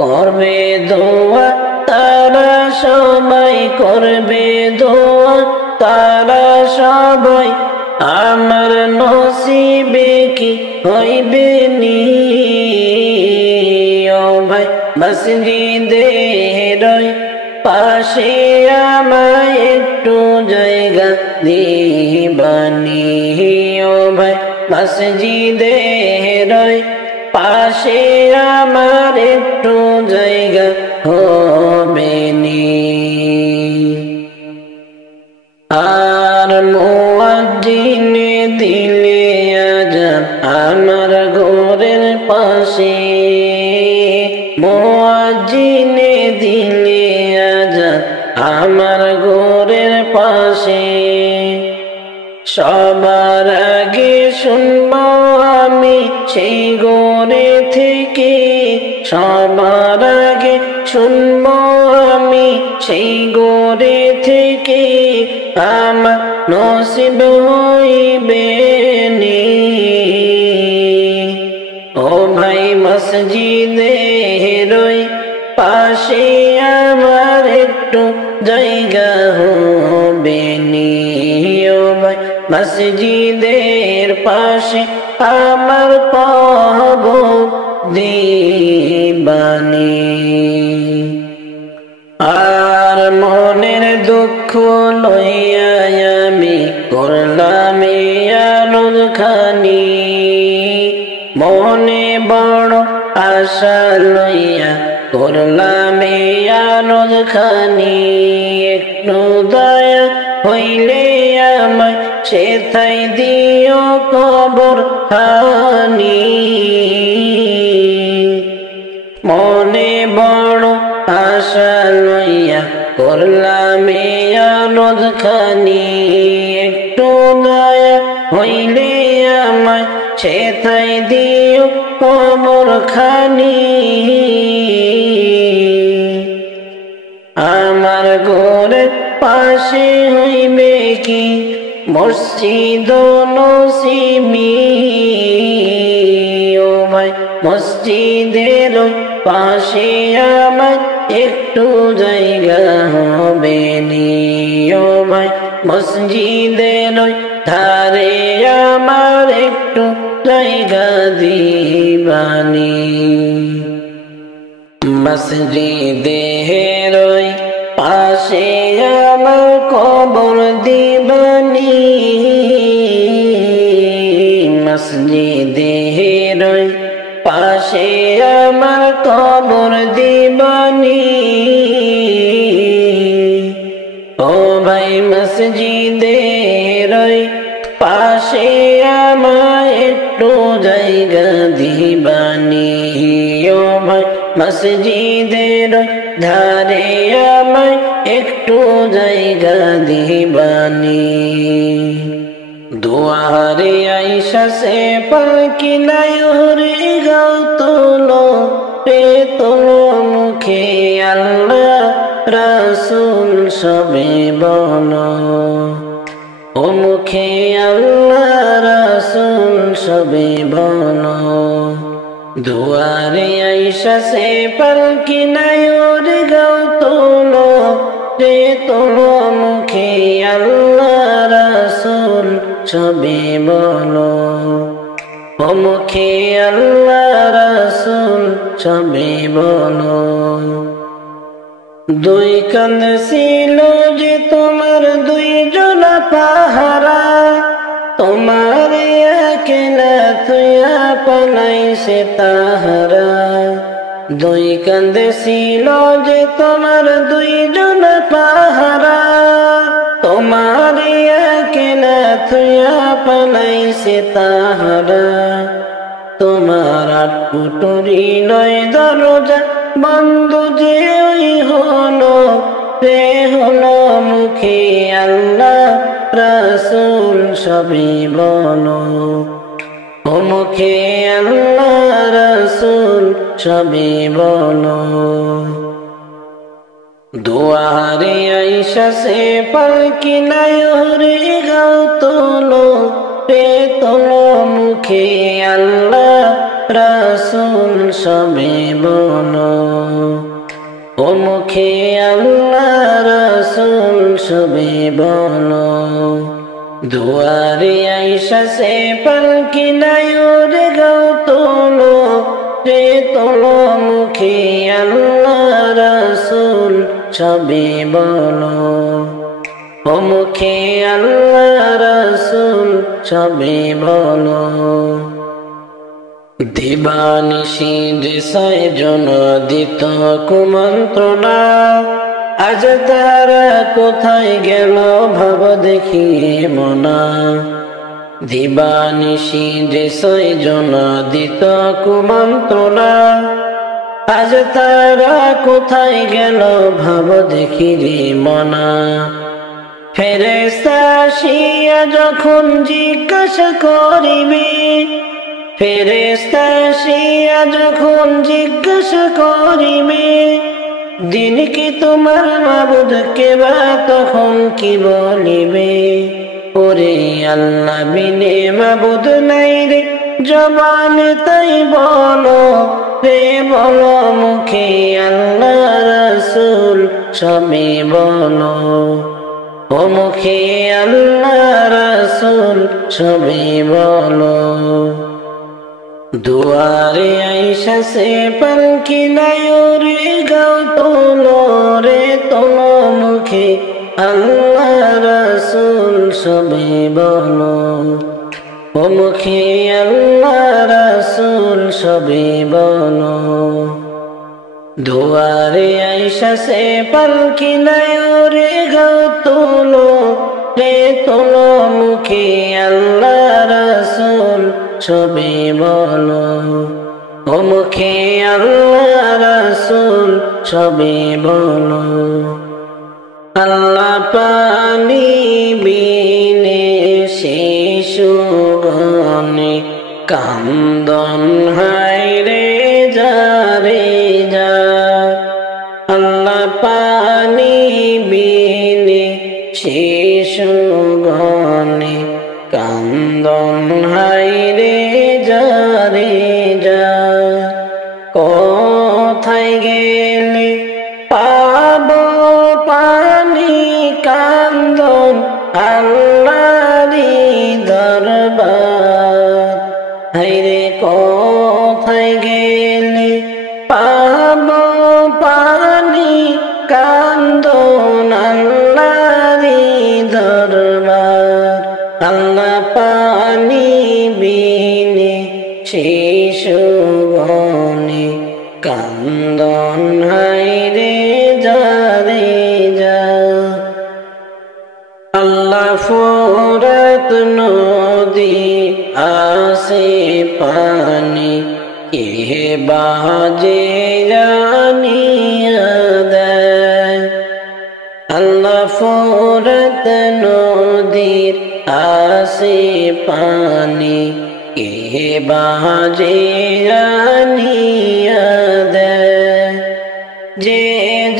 করবে দোয়া তারা সবাই করবে দোয়া তারা সবাই আমার নসিবে কি হইবে নি ও ভাই মসজিদের ওই পাশে আমায় একটু জায়গা দিবানি ও ভাই মসজিদের ওই পাশে আমার একটু জায়গা হবে নি আর মুয়াজ্জিনে দিলে আজান আমার ঘরের পাশে মুয়াজ্জিনে দিলে আজান আমার ঘরের পাশে সবার আগে শুনবো আমি সেই ঘরে থেকে সবার আগে শুনবো আমি সেই গোরে থেকে আমার নসিব হইবে নি। ও ভাই মসজিদের ওই পাশে আমার একটু জায়গা হবে নি। ও ভাই মসজিদের পাশে আমার কবর দিবানি। আর মনের দুঃখ লইয়া আমি করলাম আনন্দ খানি। মনে বড় আশা লইয়া করলাম আনন্দ খানি। একটু দয়া হইলে আমায় সেথায় দিও কবর খানি। মনে বড় আশা লইয়া করলাম আনন্দ খানি। একটু দয়া হইলে আমায় সেথায় দিও কবর খানি। আমার ঘরের পাশে হইবে কি মসজিদ নসিবি। ও ভাই মসজিদের পাশে আমার একটু জায়গা হবে নি। ও ভাই মসজিদের ধারে আমার একটু জায়গা দিবানি। মসজিদের পাশে আমার কবর দিবানি। মসজিদের পাশে আমার কবর দিবানি। ও ভাই মসজিদের পাশে আমার একটু জায়গা দিবানি। ও ভাই মসজিদের ধারে আমায় একটু জায়গা দিবানি। দুয়ারে আইসা সে পালকি নায়রে গাও তোলো রে তোলো মুখে আল্লাহ রাসূল সবে বলো। ও মুখে আল্লাহ রাসূল সবে বলো। দুয়ারে আইসা সে পালকি নায়রে গাও তোলো রে তোলো মুখে আল্লাহ রাসূল সবে বলো। ও মুখে আল্লাহ রাসূল সবে বলো। দুই কাঁধ ছিল যে তোমার দুই জোড়া পাহারা। তোমার একলা থুয়া পালাইছে তাহারা। দুই কাঁধ ছিল যে তোমার দুই জোড়া পাহারা। তোমার একলা থুয়া পালাইছে তাহারা। তোমার আট পুটুরি নয় দরজা বন্ধ যে ওই হলো রে হলো মুখে আল্লাহ রাসূল সবে বলো। ও মুখে আল্লাহ রাসূল সবে বলো। দুয়ারে আইসা সে পালকি নায়রে গাও তোলো রে তোলো মুখে আল্লাহ রাসূল সবে বলো। ও মুখে আল্লাহ রাসূল সবে বলো। দুয়ারে আইসা সে পালকি নায়রে গাও তোলো রে তোলো মুখে আল্লাহ রাসূল সবে বলো। ও মুখে আল্লাহ রাসূল সবে বলো। দিবানিশি যে ছয়জন দিত কুমন্ত্রণা। আজ তারা কোথায় গেল ভাব দেখি মনা। দিবানিশি যে ছয়জন দিত কুমন্ত্রণা। আজ তারা কোথায় গেল ভাব দেখি রে মনা। ফেরেশতা আসিয়া যখন জিজ্ঞাসা করিবে। ফেরেশতা আসিয়া যখন জিজ্ঞাসা করিবে। দিন কি তোমার মাবুদকে বা তখন কি বলিবে? ওরে আল্লাহ বিনে মাবুদ নাই রে, জবানে তাই বলো রে বলো, মুখে আল্লাহ রাসূল সবে বলো। ও মুখে আল্লাহ রাসূল সবে বলো। দুয়ারে আইসা সে পালকি নাই রে গাও তোলো রে তোলো, মুখে আল্লাহ রাসূল সবে বলো। ও মুখে আল্লাহ রাসূল সবে বলো। দুয়ারে আইসা সে পালকি নাই রে গাও তোলো রে তোলো, মুখে আল্লাহ রাসূল সবে বলো। ও মুখে আল্লাহ রাসূল সবে বলো। আল্লাহ পানি বিনে শিশু গনে কান্দন হায় রে যারে যা। আল্লাহ পানি বিনে শিশু গনে কান্দন হায় রে যারে যা। কোথায় গেলে পাবো পানি কান্দন আল্লাহরি দরবার? হায়রে কোথায় গেলে পাবো পানি কান্দন আল্লাহরি দরবার? আল্লাহ পানি বিনে শিশু গনে কান্দন হায়রে যারে যা। আল্লাহ ফোরাত নদী আসে পানি কে বাজে জানিয়া দেয়। আল্লাহ ফোরাত নদীর আসে পানি কে বাজে জানিয়া দেয়। যে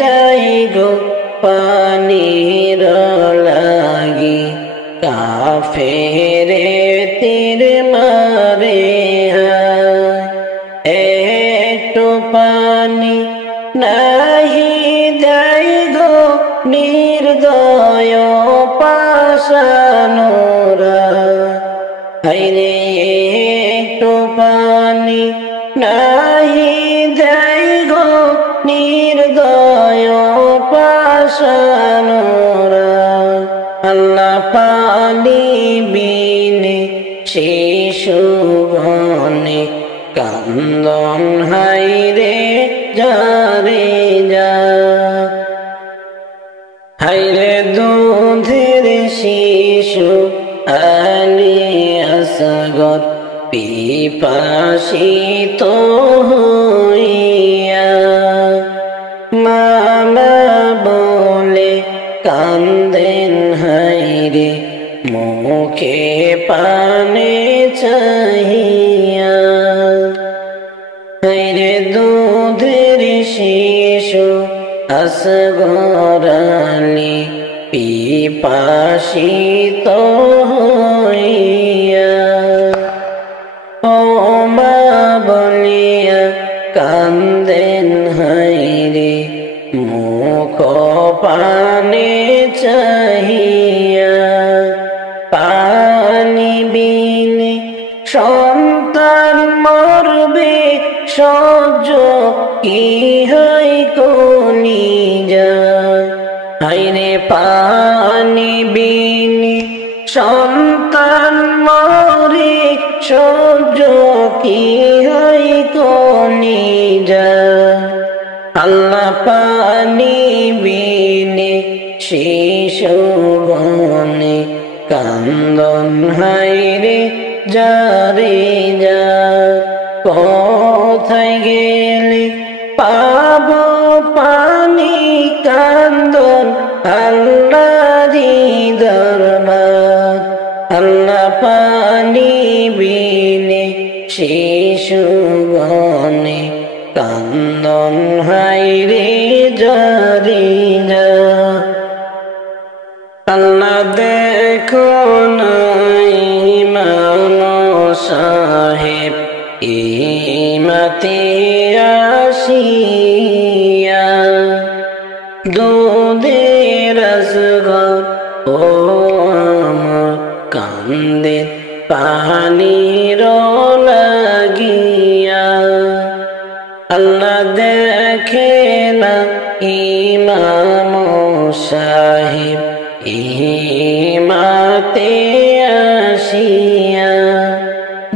যাই গো পানির লাগি কাফেরে তীর মারে একটু পানি নাহি যাই গো নির্দয় পাষাণরা। হায়রে একটু পানি নাহি যাই গো নির্দয় পাষাণরা। আল্লাহ পানি বিনে শিশু গনে কান্দন হায়রে যারে যা। হায়রে দুধের শিশু আলী আসগর পিপাসিত হইয়া মামা বলে কান্দেন হায়রে মুখে পানে চাহিয়া। হায়রে দুধের শিশু আসগর আলী পিপাসিত হইয়া ও মা বলিয়া কান্দেন হায়রে মুখ পানে চাহিয়া। পানি বিনে সন্তান মরবে সহ্য কি হয় কলিজা। হায়রে পানি বিনে সন্তান মরে সহ্য কি হয় কলিজা। আল্লাহ পানি বিনে শিশু গনে কান্দন হায়রে যারে যা। কোথায় গেলে পাবো পানি কান্দন আল্লাহরি দরবার? আল্লাহ পানি বিনে শিশু গনে কান্দন হায়রে জারি যা আল্লাহ দেখো না ইমাম সাহেব ইমাতে আসিয়া দুধের আসগর ও আমার কান্দে পানির লাগিয়া আল্লাহ দেখে না ইমাম সাহেব ইমাতে আসিয়া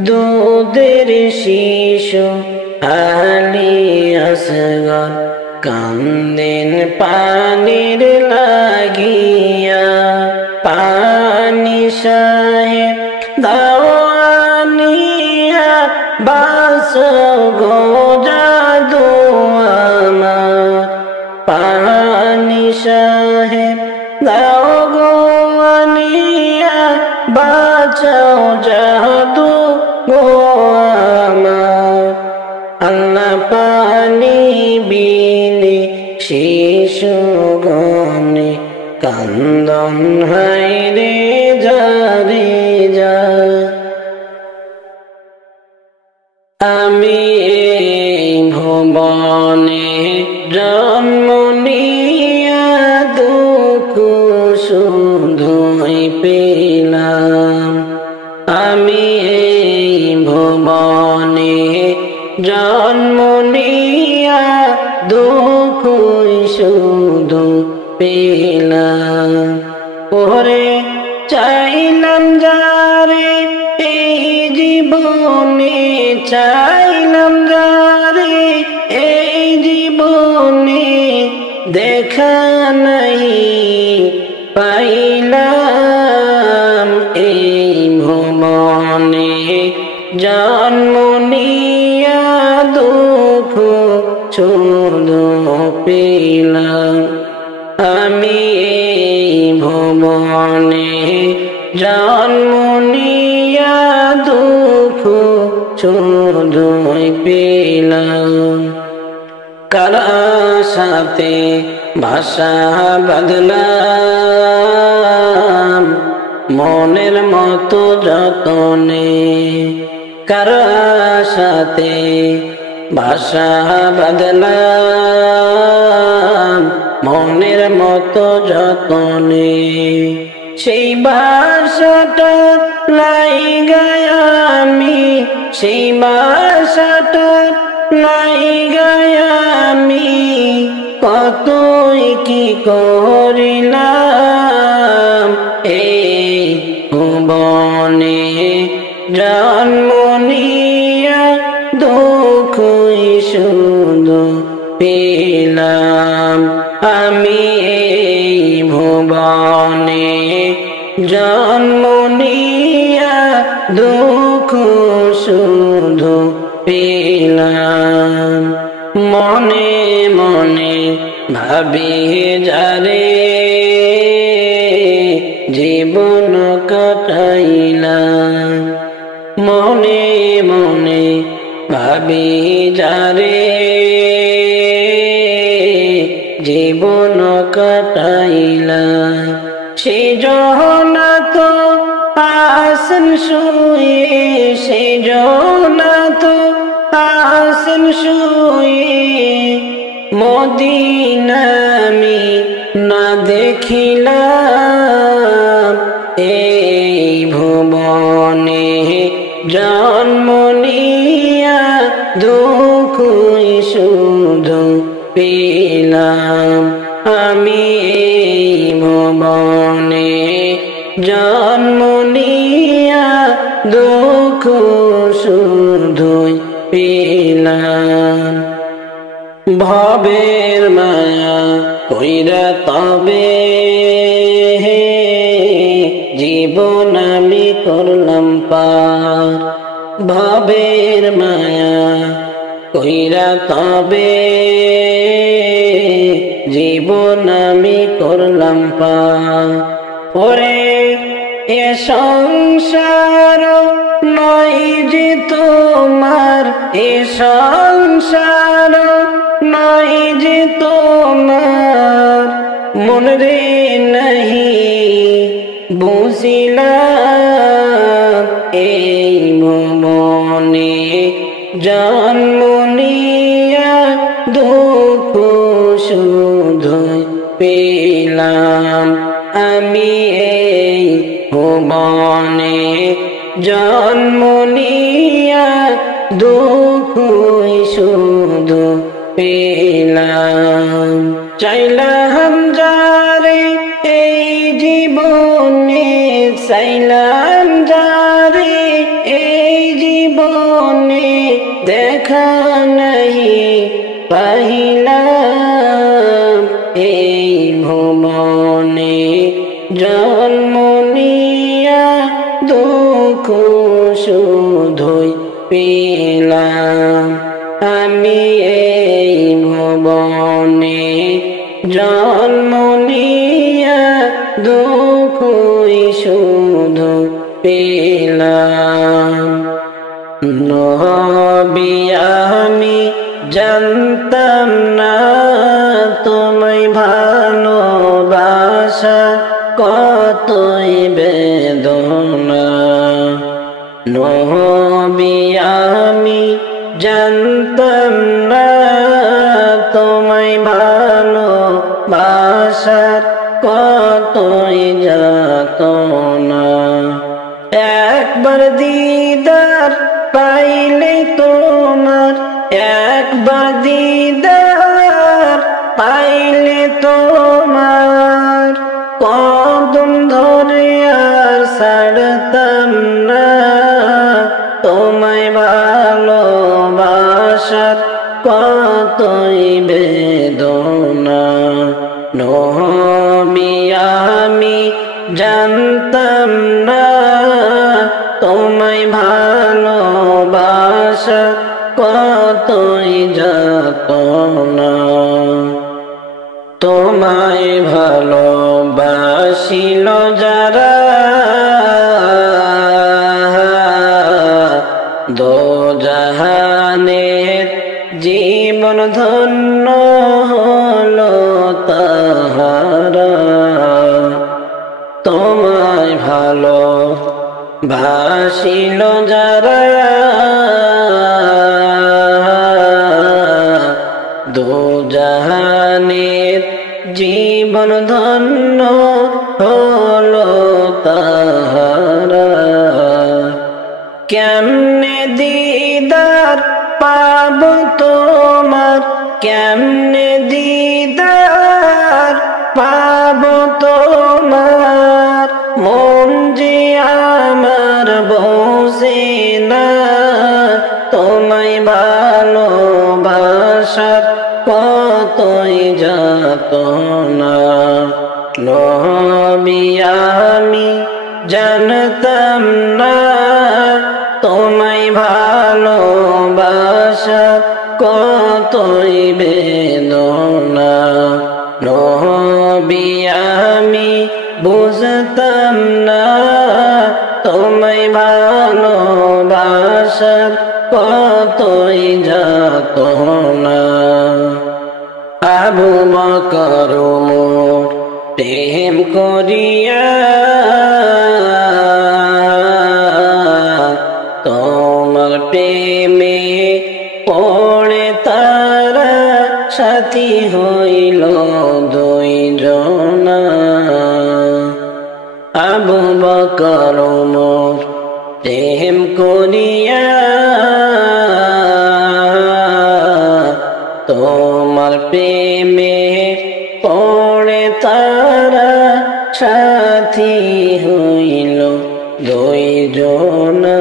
দুধের শিশু আলী আসগর কান্দেন পানির লাগিয়া পানি সাহেব দাওয়ানিয়া বাঁচাও গো জাদু আমার পানি সাহেব দাও গো আনিয়া বাঁচাও জাদু গো আমার আল্লাহ পানি বিনে শিশু গনে কান্দন হায়রে জারে যা আমি ভুবনে জন্ম নিয়া দুঃখ শুধুই পেলাম আমি ভুবনে জন্ম নিয়া দুঃখ শুধু পেলাম ওরে চাইলাম যারে এই জীবনে চাইলাম যারে এই জীবনে দেখা নাই পাইলাম এই ভুবনে জন্ম নিয়া দুঃখ শুধু পেলাম আমি ভুবনে জন্ম নিয়া দুঃখ শুধু পেলাম কারা সাথে ভাষা বদলাম মনের মতো যতনে কারা সাথে ভাষা বদলাম মনের মতো যতনে সেই ভাষাটা লাই গায়ামি সেই ভাষাটা লাই গায়ামি কতই কি করিলাম এই ভুবনে জন্ম নিয়া দুঃখই শুধু পেলাম আমি এই ভুবনে জন্ম নিয়া দুঃখ শুধু পেলাম মনে মনে ভাবি যারে জীবন কাটাইলাম মনে মনে ভাবি যারে জীবন কাটাইলাম সে জহনা তো আসন শুয়ে সে জহনা তো আসন শুয়ে মদিনা আমি না দেখিলাম এই ভুবনে জন্ম নিয়া দুঃখ শুধু পেলাম আমি এই ভুবনে জন্ম নিয়া দুঃখ শুধু পেলাম ভবের মায়া কইরা তবে জীবন আমি করলাম পার ভবের মায়া কইরা তবে জীবন আমি করলাম পার ওরে এ সংসার নয় যে তোমার এ সংসার নয় যে তোমার তোমার মন রে নাহি বুঝিলাম এই ভুবনে জন্ম নিয়া দুঃখ শুধু পেলাম আমি এই ভুবনে জন্ম নিয়া দুঃখ শুধু পেলাম চাইলাম যারে এই জীবনে চাইলাম যারে এই জীবনে দেখা নাই পাইলাম এই ভুবনে জন্ম নিয়া দুঃখ শুধুই পেলাম আমি এই ভুবনে জন্ম নিয়া দুঃখ শুধু পেলাম নবী আমি জানতাম না তোমায় ভালোবাসা কতই বেদনা নবী আমি জানতাম না তোমায় ভালোবাসার কতই যাতনা একবার দিদার পাইলে তোমার একবার দিদার পাইলে তোমার কদম ধরে আর ছাড়তাম না তোমায় ভালোবাসার কতই বেদনা নবী আমি জানতাম না তোমায় ভালোবাসা কতই যাতনা তোমায় ভালোবাসিল যারা দোজাহানের জীবন ধন্য হলো তাহারা তোমায় ভালোবাসিল যারা দোজাহানের জীবন ধন্য হলো তাহারা কেমনে দিদার পাব তোমার কেমনে দিদার পাব তোমার মন যে আমার বসে না তোমায় ভালোবাসার কতই যাতনা নবী আমি জানতাম না তোমায় ভালোবাসার কতই বেদনা নবী আমি বুঝতাম না তোমায় ভালোবাসার কতই যাতনা আবু বকর ওমর প্রেম করিয়া তোমার প্রেমে পড়ে তারা সাথী হইল দুইজনা আবু বকর ওমর প্রেম করিয়া তোমার প্রেমে পড়ে তারা সাথী হইল দুইজনা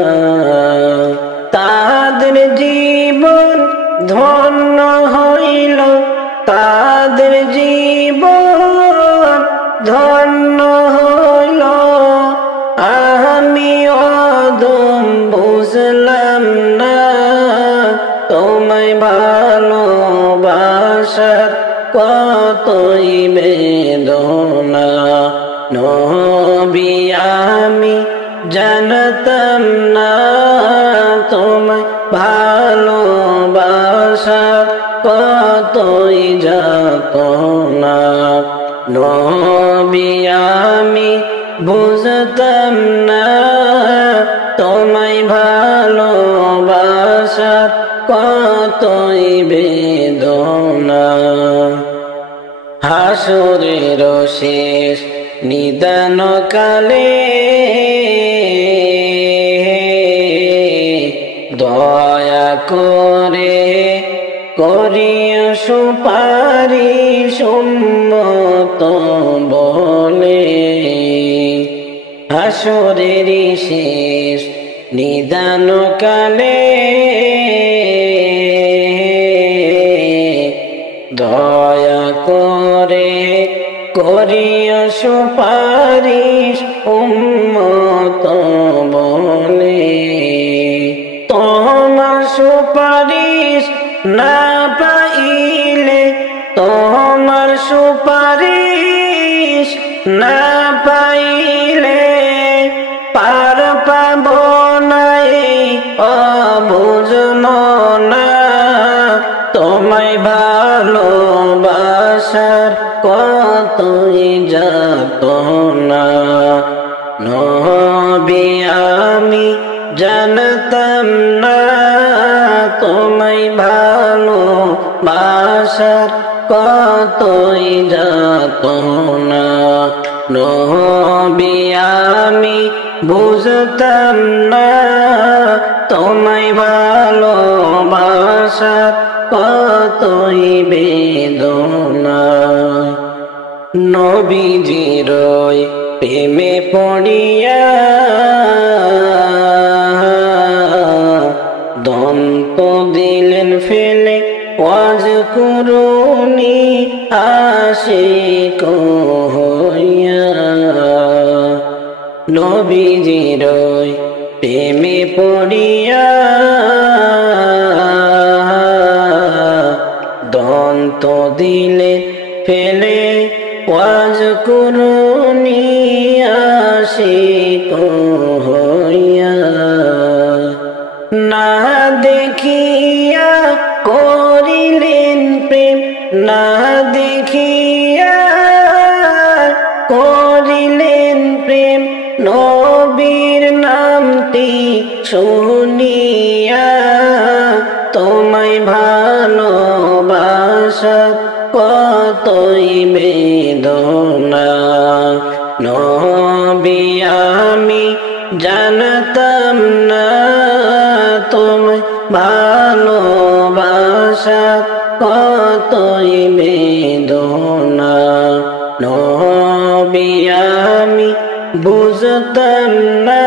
তাদের জীবন ধন্য হইল তাদের জীবন ধন্য হইল আমি অদম বুঝলাম না তোমায় ভালোবাসার কতই বেদনা নবী আমি জানতাম না তোমায় ভালোবাসার কতই তো না। নবী আমি বুঝতাম না তোমায় ভালোবাসার কতই বেদনা। হাসরের শেষ নিদান কালে দয়া করে করিয়া সুপারিশ উম্মত বলে। হাসরের শেষ নিদান কালে দয়া করে করিয়া সুপারিশ উম্মত বলে। তোমার সুপারিশ না পাইলে, তোমার সুপারিশ না পাইলে পার পাব না এই অবুঝ মনা। তোমায় ভালোবাসার কতই যাতনা। নবী আমি জানতাম না তোমায় ভালোবাসার কতই যাতনা। নবী আমি বুঝতাম না তোমায় ভালোবাসার কতই বেদনা। নবীজির প্রেমে পড়িয়া দন্ত দিলেন ফেলে ওয়াজ করুনি আশিক হইয়া। নবীজির প্রেমে পড়িয়া দন্ত দিলে ফেলে ওয়াজ করুনি আশিক হইয়া। না দেখিয়া করিলেন প্রেম, না দেখিয়া করিলেন প্রেম। নবীর নামটি শুনিয়া তোমায় ভালোবাসা কতই বেদনা। নবী আমি জানতাম না তোমায় ভালোবাসা কতই বেদনা। নবী আমি বুঝতাম না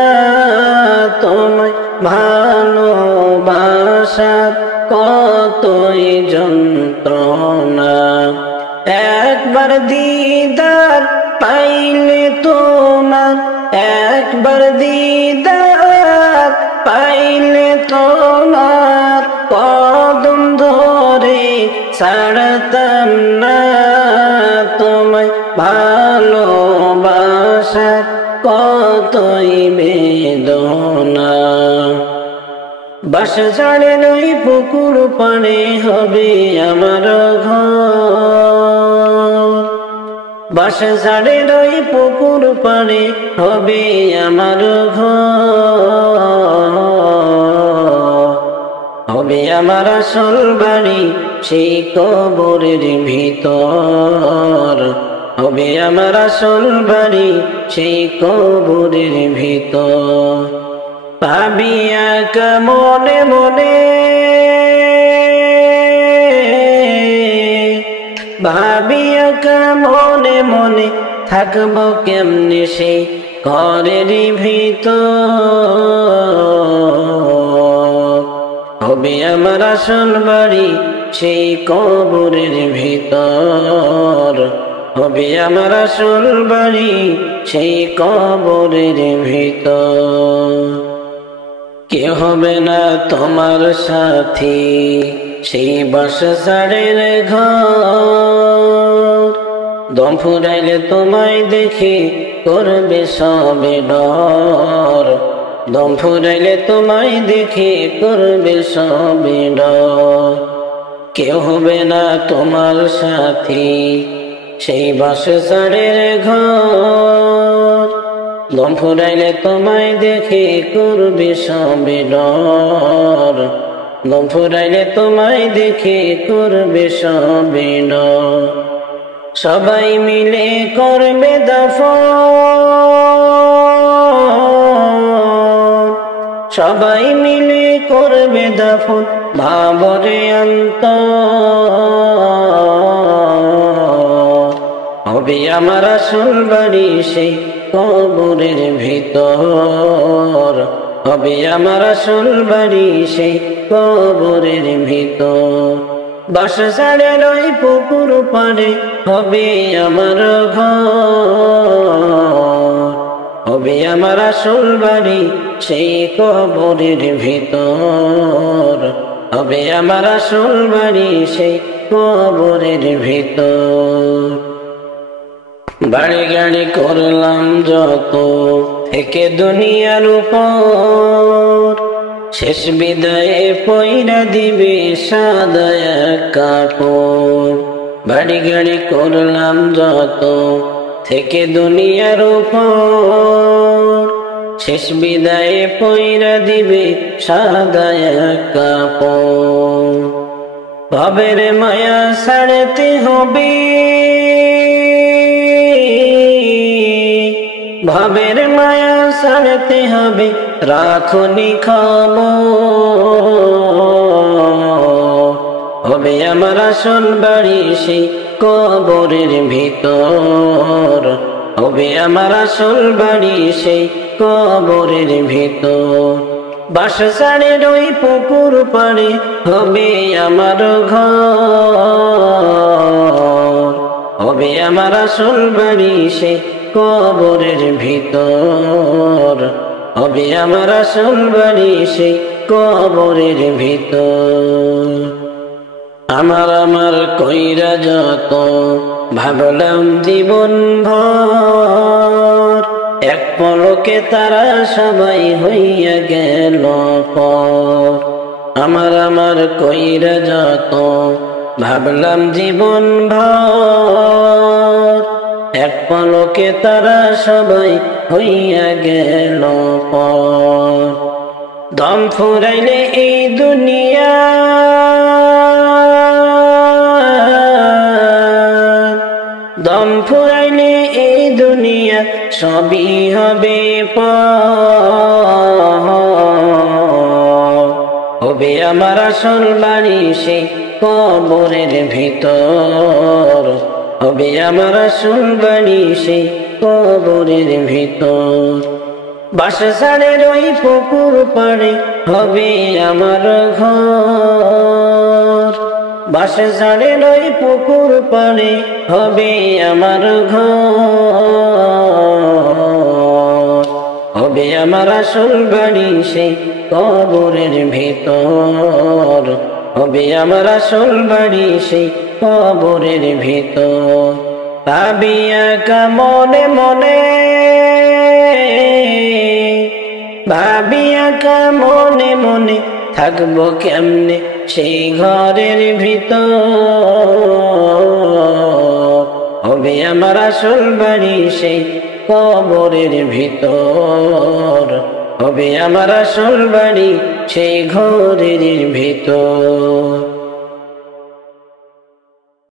তোমায় ভালোবাসা কতই যন্ত্রণা। একবার দিদার পাইলে তোমার, একবার দিদার পাইলে তোমার কদম ধরে ছাড়তাম না তোমায় ভালোবাসা কতই বেদনা। বাসা ছাড়ে নই পুকুর পানে হবে আমার ঘর। বাসা ছাড়ে নই পুকুর পানে হবে আমার ঘর। হবে আমার আসল বাড়ি সেই কবরের ভিতর। হবে আমার আসল বাড়ি সেই কবরের ভিতর। পাবিয়া মনে মনে ভাবিয়া মনে মনে থাকবো কেমনে সেই ঘরের ভিতর। হবে আমার আসল বাড়ি সেই কবরের ভিতর। হবে আমার আসল বাড়ি সেই কবরের ভিতর। কে হবে না তোমার সাথী সেই বাসা ছাড়ের ঘর। দম ফুরাইলে তোমায় দেখে করবে সবে ডর। দম ফুরাইলে তোমায় দেখে করবে সবে ডর। কেউ হবে না তোমার সাথী সেই বাঁশঝাড়ের ঘর। দম ফুরাইলে তোমায় দেখে করবে সবে ডর। দম ফুরাইলে তোমায় দেখে করবে সবে ডর। সবাই মিলে করবে দাফন, সবাই মিলে করবে দাফন ভাবরে অন্তর। হবে আমার আসল বাড়ি সেই কবরের ভিতর। হবে আমার আসল বাড়ি সেই কবরের ভিতর। বাঁশঝাড়ের ওই পুকুর পাড়ে হবে আমার ঘর। হবে আমার আসল বাড়ি সেই কবরের ভিতর। হবে আমার আসল বাড়ি সেই কবরের ভিতর। বাড়ি গাড়ি করলাম যত থেকে দুনিয়ার উপর, শেষ বিদায়ে পয়রা দিবে সাদা এক কাপড়। বাড়ি গাড়ি করলাম যত থেকে দুনিয়ার উপর, শেষ বিদায়ে পয়রা দিবে সাদা এক কাপড়। ভবের মায়া ছাড়তে হবে, ভবের মায়া ছাড়তে হবে রাখনি খবর। হবে আমার আসল বাড়ি সেই কবরের ভিতর। হবে আমার আসল বাড়ি সেই কবরের ভিতর। বাঁশঝাড়ের ওই পুকুর পাড়ে হবে আমার ঘর। হবে আমার আসল বাড়ি সেই কবরের ভিতর। হবে আমার আসল বাড়ি সেই কবরের ভিতর। আমার কইরা যত ভাবলাম জীবন ভর, এক পলকে তারা সবাই হইয়া গেল পর। আমার কইরা যত ভাবলাম জীবন ভর, এক পলকে তারা সবাই হইয়া গেল পর। দম ফুরাইলে এই দুনিয়া, দম ফুরাইলে এই দুনিয়া সবই হবে পর। হবে আমার আসল বাড়ি সেই কবরের ভিতর। হবে আমার আসল বাড়ি সেই কবরের ভিতর। বাঁশঝাড়ের ওই পুকুর পাড়ে হবে আমার ঘর। বাঁশঝাড়ের ওই পুকুর পাড়ে হবে আমার ঘর। হবে আমার আসল বাড়ি সেই কবরের ভিতর। হবে আমার আসল বাড়ি সেই কবরের ভিতর। ভাবিয়া কা মনে মনে, ভাবিয়া কা মনে মনে থাকবো কেমনে সেই ঘরের ভিতর। হবে আমার আসল বাড়ি সেই কবরের ভিতর। হবে আমার আসল বাড়ি সেই ঘরের ভিতর।